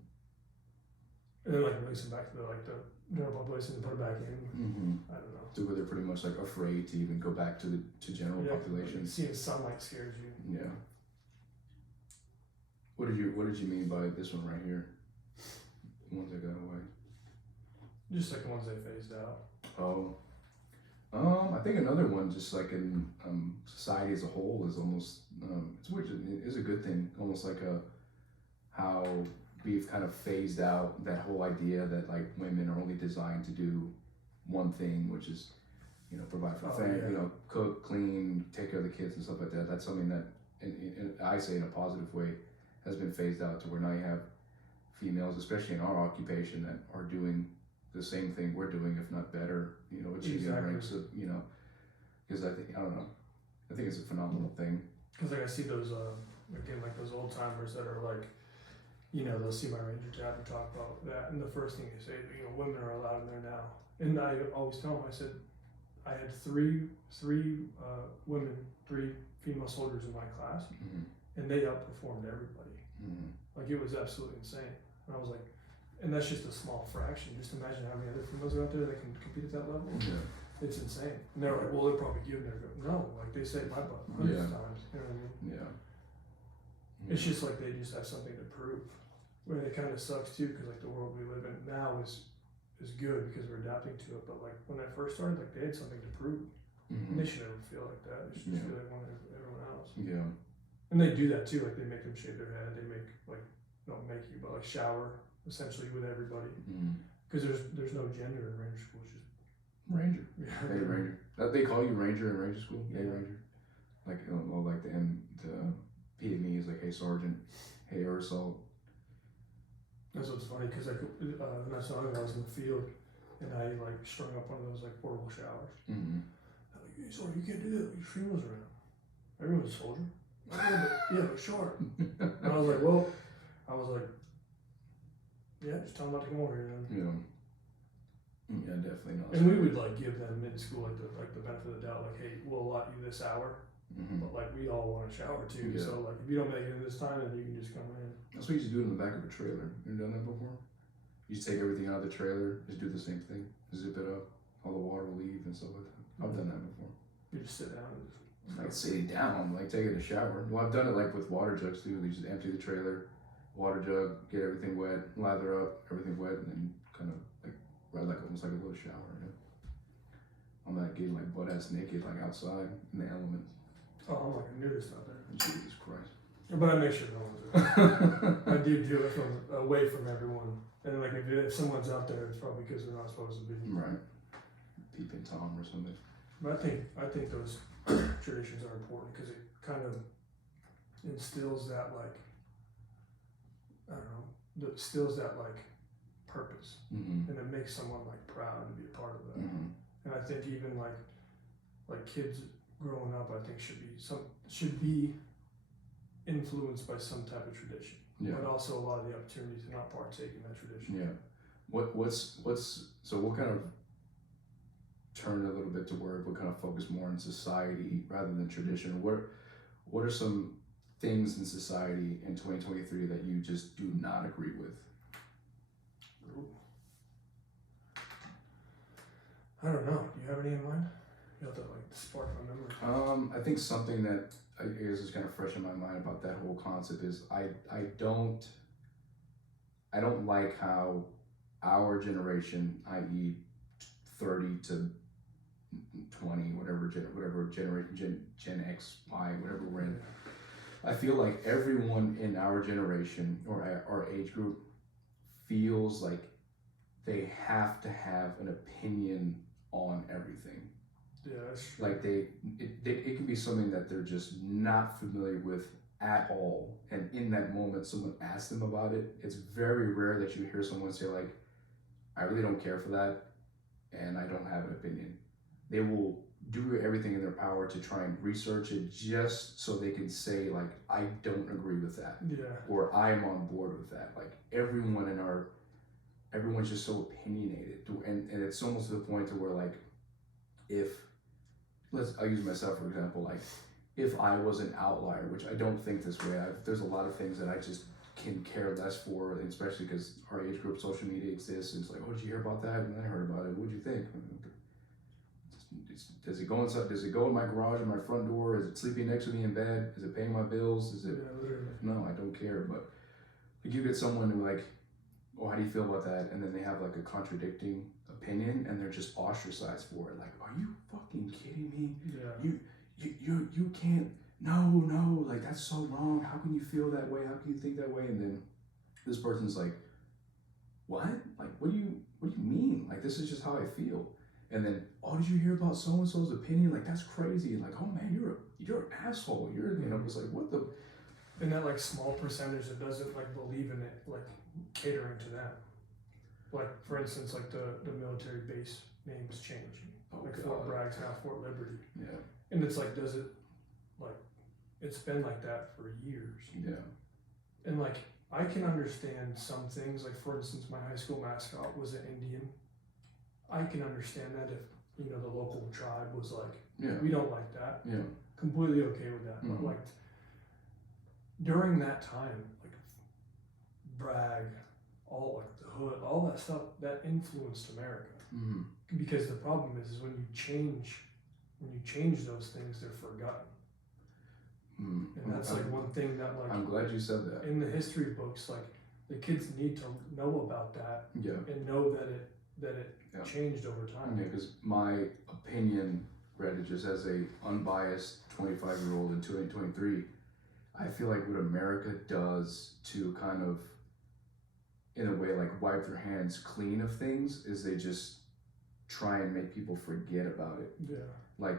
And then like release them back to the general population and put it back in. Mm-hmm. I don't know. So where they're pretty much like afraid to even go back to general population. Like seeing sunlight scares you. Yeah. What did you mean by this one right here? The ones that got away. Just like the ones they phased out. Oh. I think another one, just like in society as a whole, is almost it is a good thing. Almost like how we've kind of phased out that whole idea that like women are only designed to do one thing, which is provide for the family, cook, clean, take care of the kids and stuff like that. That's something that, and I say in a positive way, has been phased out to where now you have females, especially in our occupation, that are doing the same thing we're doing, if not better, achieving ranks of, because I think it's a phenomenal thing. Because like I see those, again, like those old timers that are like, they'll see my Ranger tab and talk about that, and the first thing they say, women are allowed in there now. And I always tell them, I said, I had three women, 3 female soldiers in my class, and they outperformed everybody. Like, it was absolutely insane. And I was like, and that's just a small fraction. Just imagine how many other females are out there that can compete at that level. Yeah. It's insane. And they're like, well, they're probably giving their go. No, like, they saved my butt hundreds of times. You know what I mean? Yeah. It's just like they just have something to prove. Where it kind of sucks too, because like the world we live in now is good because we're adapting to it. But like when I first started, like they had something to prove. And they should never feel like that. They should just feel like one of everyone else. Yeah. And they do that too. Like they make them shave their head. They make like don't make you, but like shower essentially with everybody. Because there's no gender in Ranger school. It's just Ranger. yeah. Hey, Ranger. They call you Ranger in Ranger school. Hey, Ranger. Like like the PME is like, hey Sergeant, hey Air Assault. That's what's funny because like not so long ago I was in the field and I like strung up one of those like portable showers. I'm like, hey, Sergeant, you can't do that. Your females around. Everyone's a soldier. Yeah, but sure. And I was like, yeah, just tell them not to come over here then. Yeah, definitely not. And we would like give them in school like the benefit of the doubt, like, hey, we'll allot you this hour, but like we all want a shower too. Yeah. So like if you don't make it in this time, then you can just come in. That's what you used to do in the back of a trailer. You ever done that before? You just take everything out of the trailer, just do the same thing, zip it up, all the water will leave and stuff like that. I've done that before. You just sit down and just Like sitting down, like taking a shower. Well, I've done it like with water jugs too. They just empty the trailer, water jug, get everything wet, lather up, everything wet, and then kind of like ride like almost like a little shower. You know? I'm not getting like butt ass naked like outside in the elements. oh, I'm like, I knew this out there. Jesus Christ. But I make sure no one's around. I do it from away from everyone. And like if someone's out there, it's probably because they're not supposed to be. Right. Peeping Tom or something. But I think those traditions are important because it kind of instills that like instills that like purpose, and it makes someone like proud to be a part of that. And I think even like kids growing up, I think should be influenced by some type of tradition, but also a lot of the opportunity to not partake in that tradition. Yeah. What's so we'll kind of turn a little bit to where we'll kind of focus more on society rather than tradition. What are some things in society in 2023 that you just do not agree with? I don't know. Do you have any in mind? You have to like spark my memory. I think something that I guess is kind of fresh in my mind about that whole concept is I don't like how our generation, i.e. 30 to 20, whatever generation, Gen X, Y, whatever we're in. I feel like everyone in our generation or our age group feels like they have to have an opinion on everything. Yeah, that's true. Like it can be something that they're just not familiar with at all, and in that moment someone asks them about it. It's very rare that you hear someone say like, I really don't care for that and I don't have an opinion. They will do everything in their power to try and research it just so they can say like, I don't agree with that. Yeah. Or I'm on board with that. Like everyone's just so opinionated, and it's almost to the point to where like, I'll use myself for example, like if I was an outlier, which I don't think this way, there's a lot of things that I just can care less for, and especially because our age group, social media exists, and it's like, oh, did you hear about that? And I heard about it. What'd you think? Does it go inside? Does it go in my garage or my front door? Is it sleeping next to me in bed? Is it paying my bills? Is it? Yeah, No, I don't care. But like you get someone who like, oh, how do you feel about that? And then they have like a contradicting opinion, and they're just ostracized for it. Like, are you fucking kidding me? Yeah. You can't. No, like that's so wrong. How can you feel that way? How can you think that way? And then this person's like, what? Like, what do you mean? Like, this is just how I feel. And then, oh, did you hear about so and so's opinion? Like, that's crazy. Like, oh man, you're an asshole. It's like, what the? And that like small percentage that doesn't like believe in it, like catering to them. Like for instance, like the military base names change. Like God. Fort Bragg's now Fort Liberty. Yeah. And it's like, does it like? It's been like that for years. Yeah. And like I can understand some things. Like for instance, my high school mascot was an Indian. I can understand that if, you know, the local tribe was like, Yeah. we don't like that. Yeah. Completely okay with that. Mhm. But like during that time, like Bragg, all like the Hood, all that stuff that influenced America. Mm-hmm. Because the problem is when you change those things, they're forgotten. Mm-hmm. And that's like one thing that like I'm glad you said that. in the history books, like the kids need to know about that Yeah. and know that it Yeah. changed over time. Yeah, because my opinion, Reddit, just as a unbiased 25-year-old in 2023, I feel like what America does to kind of, in a way, like wipe their hands clean of things is they just try and make people forget about it. Yeah. Like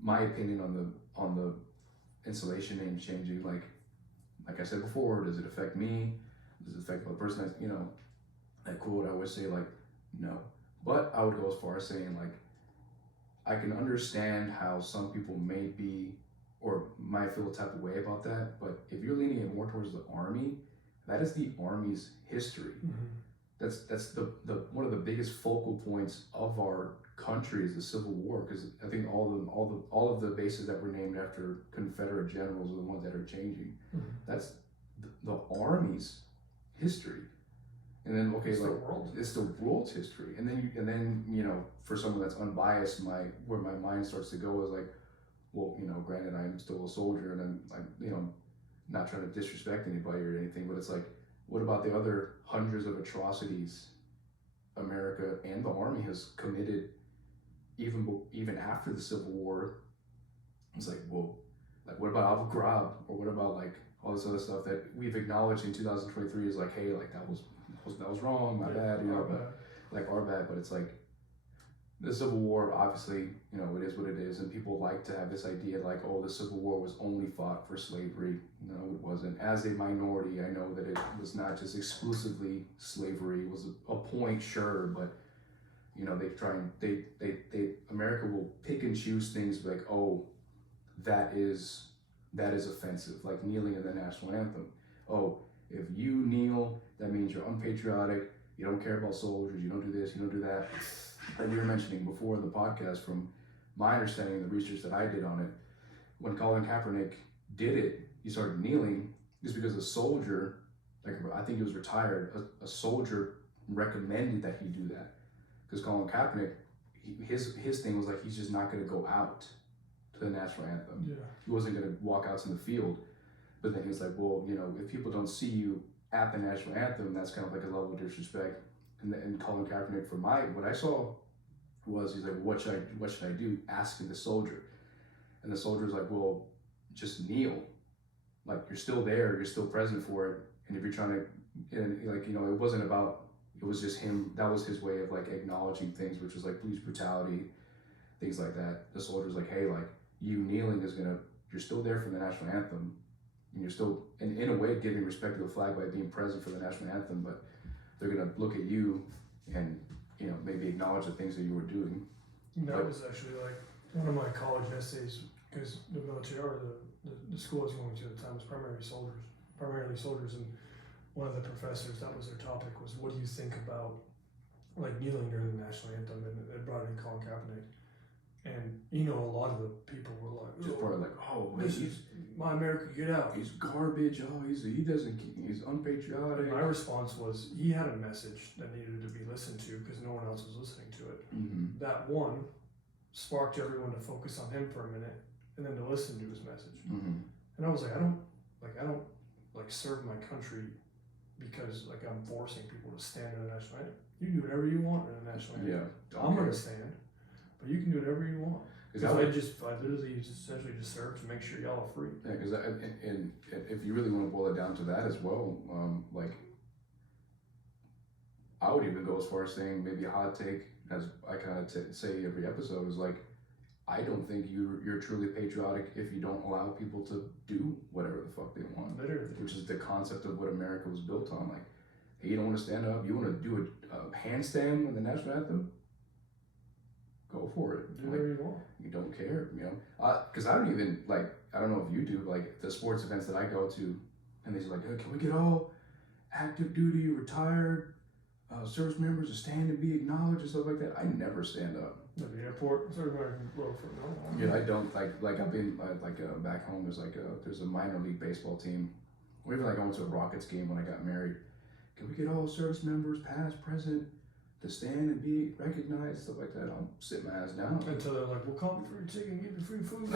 my opinion on the installation name changing, like I said before, does it affect me? Does it affect the person that, you know, that quote, I would say like, no. But I would go as far as saying like, I can understand how some people may be or might feel a type of way about that, but if you're leaning it more towards the Army, that is the Army's history. Mm-hmm. That's the one of the biggest focal points of our country is the Civil War, because I think all of the bases that were named after Confederate generals are the ones that are changing. Mm-hmm. That's the Army's history. And then It's the world. It's the world's history. And then you know, for someone that's unbiased, where my mind starts to go is like, well, you know, granted I'm still a soldier and I'm you know, not trying to disrespect anybody or anything, but it's like, what about the other hundreds of atrocities America and the Army has committed even after the Civil War? It's like, well, like what about Abu Ghraib, or what about like all this other stuff that we've acknowledged in 2023 is like, hey, like that was wrong, my bad, you know, but like our bad. But it's like the Civil War, obviously, you know, it is what it is, and people like to have this idea like, oh, the Civil War was only fought for slavery. No, it wasn't. As a minority, I know that it was not just exclusively slavery. It was a point, sure, but you know, America will pick and choose things like, oh, that is offensive, like kneeling in the national anthem. Oh, if you kneel, that means you're unpatriotic, you don't care about soldiers, you don't do this, you don't do that. Like we were mentioning before in the podcast, from my understanding and the research that I did on it, when Colin Kaepernick did it, he started kneeling just because a soldier, like I think he was retired, a soldier recommended that he do that. Because Colin Kaepernick, his thing was like, he's just not going to go out to the national anthem. Yeah. He wasn't going to walk out in the field. But then he was like, well, you know, if people don't see you at the national anthem, that's kind of like a level of disrespect. And Colin Kaepernick, what I saw was, he's like, what should I do? Asking the soldier. And the soldier's like, well, just kneel. Like, you're still there, you're still present for it. And if you're trying to, and like, you know, it wasn't about, it was just him, that was his way of like acknowledging things, which was like police brutality, things like that. The soldier's like, hey, like, you kneeling you're still there for the national anthem. And you're still, in a way, giving respect to the flag by being present for the national anthem, but they're gonna look at you and, you know, maybe acknowledge the things that you were doing. That was actually like one of my college essays, because the military, or the school I was going to at the time, was primarily soldiers, and one of the professors, that was their topic, was what do you think about like kneeling during the national anthem, and it brought in Colin Kaepernick. And you know, a lot of the people were like, Just probably like, oh, he's my America, get out. He's garbage. Oh, he's unpatriotic. And my response was, he had a message that needed to be listened to because no one else was listening to it. Mm-hmm. That one sparked everyone to focus on him for a minute and then to listen to his message. Mm-hmm. And I was like, I don't serve my country because like I'm forcing people to stand in the national anthem. You can do whatever you want in the national anthem. Yeah, I'm gonna stand, but you can do whatever you want. Because I literally essentially just serve to make sure y'all are free. Yeah, because and if you really want to boil it down to that as well, like I would even go as far as saying, maybe a hot take, as I kind of say every episode, is like, I don't think you're truly patriotic if you don't allow people to do whatever the fuck they want. Literally. Which is the concept of what America was built on. Like, hey, you don't want to stand up, you want to do a handstand in the national anthem? Go for it. Do whatever you want. You don't care, you know? Because I don't even, like, I don't know if you do, but like the sports events that I go to, and they're like, hey, can we get all active duty, retired, service members to stand and be acknowledged and stuff like that. I never stand up. At the airport, sort of American road for no. Yeah, I don't like I've been back home. There's a minor league baseball team. Or even like I went to a Rockets game when I got married. Can we get all service members, past, present, to stand and be recognized, stuff like that? I'll sit my ass down. Until they're like, we'll come for your chicken, give you free food.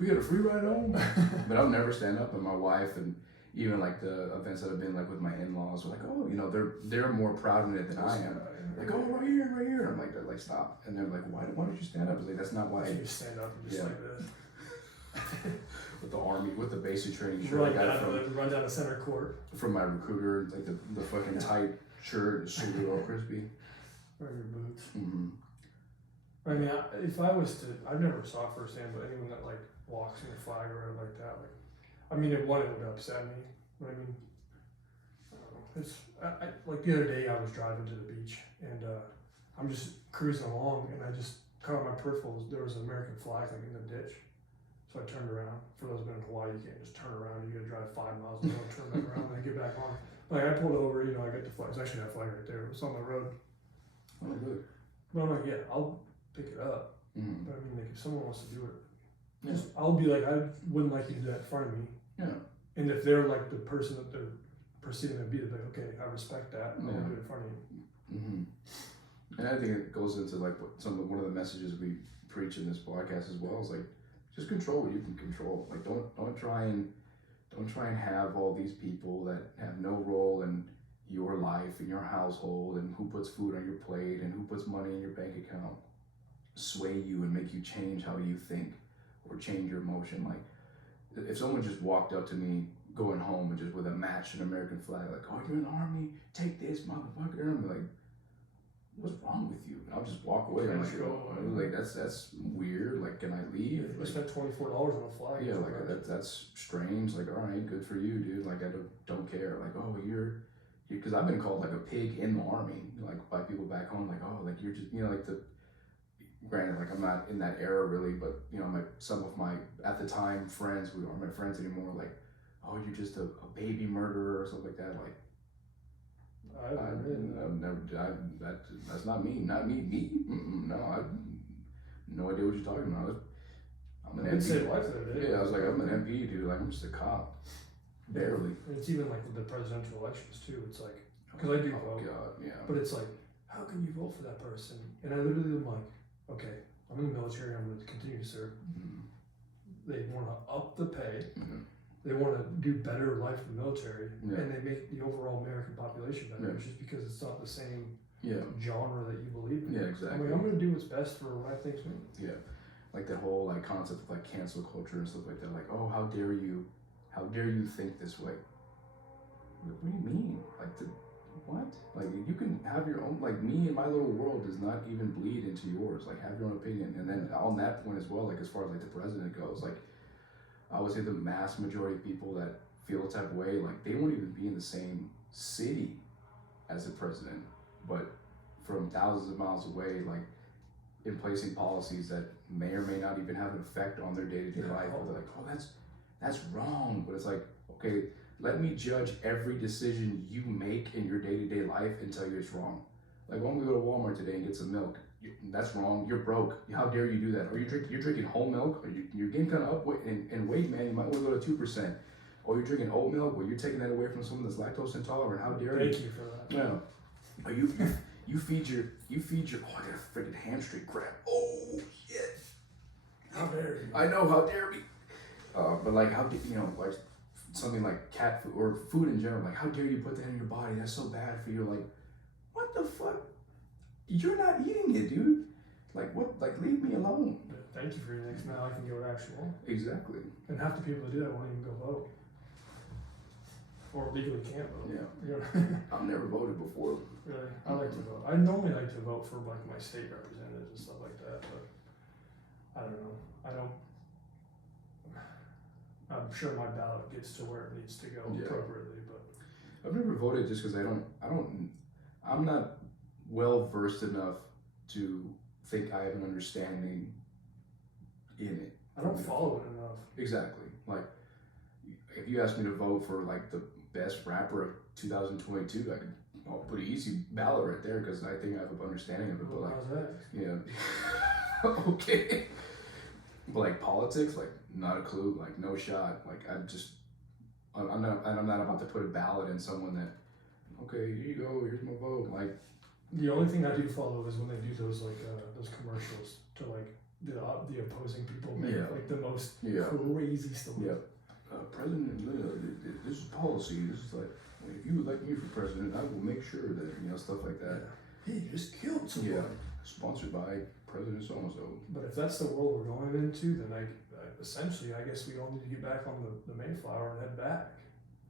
We got a free ride home. But I'll never stand up. And my wife and even like the events that I've been like with my in-laws were like, oh, you know, they're more proud of it than I am. Like, oh, right here, right here. I'm like, they're like, stop. And they're like, why don't you stand up? I was like, that's not why. You just stand up and just like this. With the army, with the basic training shirt. Run down the center court. From my recruiter, like the fucking tight shirt and super all crispy. Or your boots. Mm-hmm. I mean, if I was to, I've never saw it firsthand, but anyone that like walks in the flag or whatever like that, like, I mean, it would upset me. But I mean, I don't know. It's like the other day I was driving to the beach and I'm just cruising along and I just caught on my peripherals. There was an American flag like in the ditch, so I turned around. For those who've been in Hawaii, you can't just turn around. You got to drive 5 miles an hour, turn back around, and then get back on. Like I pulled over, you know, I got the flag. It's actually that flag right there. It was on the road. Oh, good. But I'm like, yeah, I'll pick it up. Mm-hmm. But I mean, like if someone wants to do it, Yeah. just I'll be like, I wouldn't like you to do that in front of me. Yeah. And if they're like the person that they're perceiving to be, they're like, okay, I respect that. I'll Yeah. do it in front of you. Mm-hmm. And I think it goes into like one of the messages we preach in this podcast as well is like, just control what you can control. Like don't try and have all these people that have no role in your life and your household and who puts food on your plate and who puts money in your bank account sway you and make you change how you think or change your emotion. Like if someone just walked up to me going home and just with a matched American flag, like, oh, you're in the army, take this, motherfucker. And I'm like, what's wrong with you? And I'll just walk away. I'm like, that's weird. Like, can I leave? I spent $24 on a flag. Yeah, like that's strange. Like, all right, good for you, dude. Like, I don't care. Like, oh, you're because I've been called like a pig in the army, like by people back home. Like, oh, like you're just, you know, like granted, like I'm not in that era really, but you know, some of my at the time friends who aren't my friends anymore, like, oh, you're just a baby murderer or something like that. Like, I've never. That's not me. Not me. Me. No, I no idea what you're talking about. I'm an MP. Yeah, I was like, I'm an MP, dude. Like, I'm just a cop. Barely. And it's even like with the presidential elections too. It's like, because I do vote. God, yeah. But it's like, how can you vote for that person? And I literally am like, okay, I'm in the military. I'm going to continue to serve. Mm-hmm. They want to up the pay. Mm-hmm. They want to do better life in the military, Yeah. and they make the overall American population better, Yeah. just because it's not the same Yeah. genre that you believe in. Yeah, exactly. I mean, I'm going to do what's best for what I think's me. Yeah, like that whole like concept of like cancel culture and stuff like that. Like, oh, how dare you think this way? What do you mean? Like, what? Like, you can have your own. Like, me and my little world does not even bleed into yours. Like, have your own opinion. And then on that point as well, like as far as like the president goes, like I would say the mass majority of people that feel a type of way, like they won't even be in the same city as the president, but from thousands of miles away, like in placing policies that may or may not even have an effect on their day-to-day life. Or they're like, oh, that's wrong. But it's like, okay, let me judge every decision you make in your day-to-day life and tell you it's wrong. Like when we go to Walmart today and get some milk, that's wrong. You're broke. How dare you do that? Or you're drinking whole milk. Or you're getting kind of up in weight, man. You might want to go to 2%. Or you're drinking oat milk. Or you're taking that away from someone that's lactose intolerant. How dare you? Thank you for that. No. Or you feed your. Oh, I got a freaking hamstring cramp. Oh shit. How dare you? I know. How dare me? But like, how you know, like something like cat food or food in general. Like, how dare you put that in your body? That's so bad for you. Like, what the fuck? You're not eating it, dude. Like, what? Like, leave me alone. Thank you for your things. Now I can go to actual. Exactly. And half the people that do that won't even go vote. Or legally can't vote. Yeah. You know? I've never voted before. Really? I like to vote. I normally like to vote for like my state representatives and stuff like that, but I don't know. I'm sure my ballot gets to where it needs to go appropriately, but I've never voted just because I'm not well versed enough to think I have an understanding in it. I don't follow it enough. Exactly. Like, if you ask me to vote for like best rapper of 2022. I'll put an easy ballot right there because I think I have an understanding of it. But like, How's that? yeah, okay. But like politics, like not a clue, like no shot. Like I'm not about to put a ballot in someone that, okay, here you go, here's my vote. Like The only thing I do follow is when they do those those commercials to like the opposing people make Yeah. like the most Yeah. crazy stuff. Yeah. President, this is policy. This is like, if you would like me for president, I will make sure that, you know, stuff like that. He just killed somebody. Yeah. Sponsored by President so and so. But if that's the world we're going into, then essentially I guess we all need to get back on the Mayflower and head back.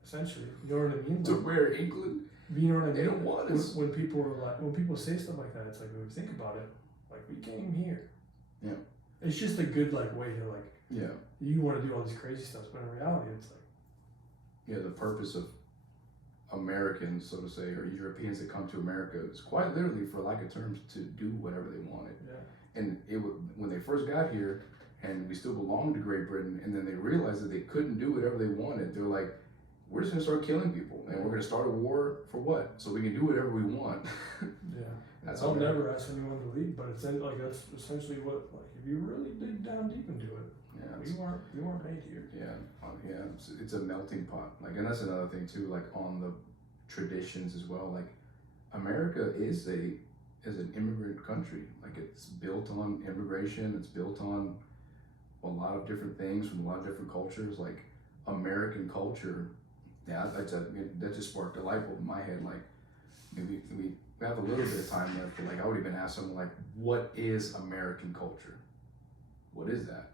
Essentially, you know what I mean? To where England? You know what I mean? They don't want us. When people are like, when people say stuff like that, it's like, when we think about it, like we came here. Yeah. It's just a good like way to like. Yeah. You want to do all these crazy stuff, but in reality, it's like. Yeah, the purpose of Americans, so to say, or Europeans that come to America is quite literally, for lack of terms, to do whatever they wanted. Yeah. And when they first got here, and we still belonged to Great Britain, and then they realized that they couldn't do whatever they wanted, they're like, we're just gonna start killing people, and we're gonna start a war for what? So we can do whatever we want. Yeah. That's I'll America. never ask anyone to leave, but it's like that's essentially what, like, if you really dig down deep into it, Yeah, we weren't made here. yeah, it's a melting pot. Like, and that's another thing too. Like on the traditions as well. Like, America is an immigrant country. Like, it's built on immigration. It's built on a lot of different things from a lot of different cultures. Like American culture. Yeah, that just sparked a light bulb in my head. Like, maybe we have a little bit of time left. But like, I would even ask someone like, what is American culture? What is that?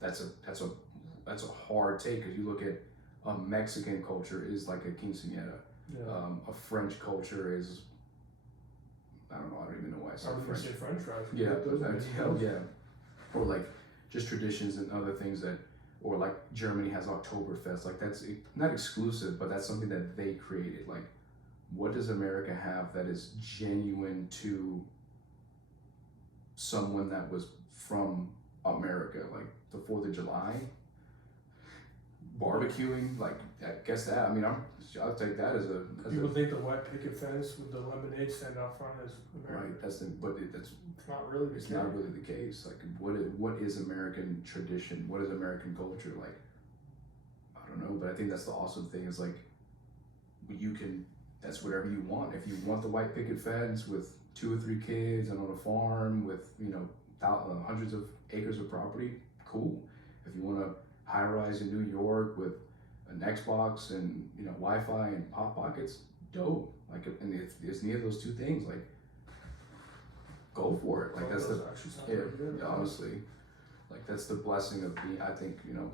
That's a hard take, because you look at a Mexican culture is like a quinceañera. Yeah. A French culture is, I don't know, I don't even know why I I said was gonna French. say French fries. Yeah, Those are good. yeah. Or like just traditions and other things that, or like Germany has Oktoberfest. Like, that's not exclusive, but that's something that they created. Like, what does America have that is genuine to someone that was from America? Like the 4th of July, barbecuing. Like, I guess that. I mean, I'll take that as a. People think the white picket fence with the lemonade stand out front is American. Right. That's It's not really. It's not really the case. Like, what is American tradition? What is American culture? Like, I don't know, but I think that's the awesome thing is like, that's whatever you want. If you want the white picket fence with 2 or 3 kids and on a farm with, you know, hundreds of acres of property, cool. If you want a high rise in New York with an Xbox and, you know, Wi-Fi and Pop Pockets, dope. Like, and if it's neither of those 2 things, like, go for it. Like, that's the, actually sound yeah, pretty good. honestly, like, that's the blessing of being, I think, you know,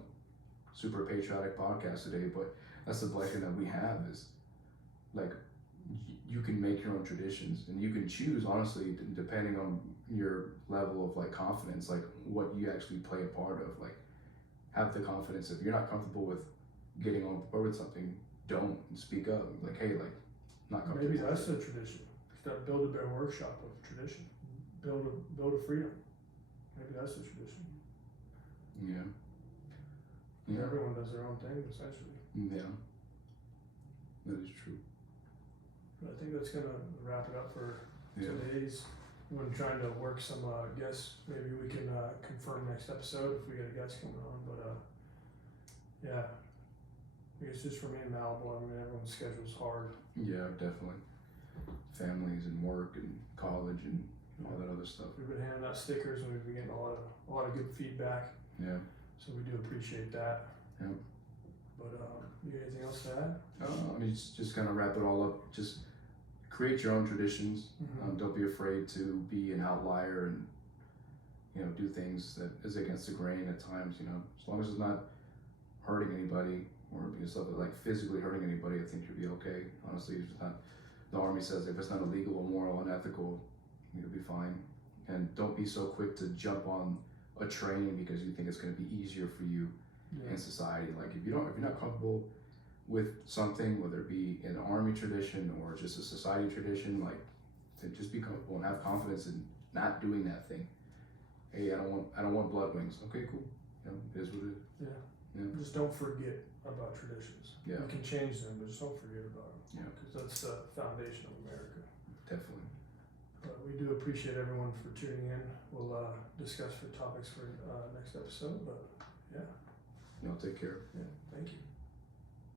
super patriotic podcast today, but that's the blessing that we have is, like, you can make your own traditions, and you can choose, honestly, depending on your level of like confidence, like what you actually play a part of. Like, have the confidence. If you're not comfortable with getting on board with something, don't speak up. Like, hey, like, not comfortable. Maybe that's the tradition. That Build-A-Bear workshop of tradition. Build a freedom. Maybe that's the tradition. Yeah. Yeah. Everyone does their own thing, essentially. Yeah. That is true. But I think that's gonna wrap it up for Yeah. today's. When trying to work some guests, maybe we can confirm next episode if we get a guest coming on. But yeah, I guess just for me and Malibu, I mean, everyone's schedule's hard. Yeah, definitely. Families and work and college and all that other stuff. We've been handing out stickers and we've been getting a lot of good feedback. Yeah. So we do appreciate that. Yeah. But you got anything else to add? I mean, just kind of wrap it all up. Just create your own traditions. Mm-hmm. Don't be afraid to be an outlier and, you know, do things that is against the grain at times. You know, as long as it's not hurting anybody or stuff like physically hurting anybody, I think you'll be okay. Honestly, if it's not, the Army says if it's not illegal, immoral, unethical, you'll be fine. And don't be so quick to jump on a train because you think it's going to be easier for you in society. Like, if you're not comfortable with something, whether it be an Army tradition or just a society tradition, like, to just be comfortable and have confidence in not doing that thing. Hey, I don't want blood wings. Okay, cool. You know, it is what it is. Yeah. Just don't forget. about traditions. Yeah. We can change them, but just don't forget about them. Yeah. Because that's the foundation of America. Definitely. But we do appreciate everyone for tuning in. We'll discuss for topics for next episode. But yeah, Y'all take care. yeah, thank you.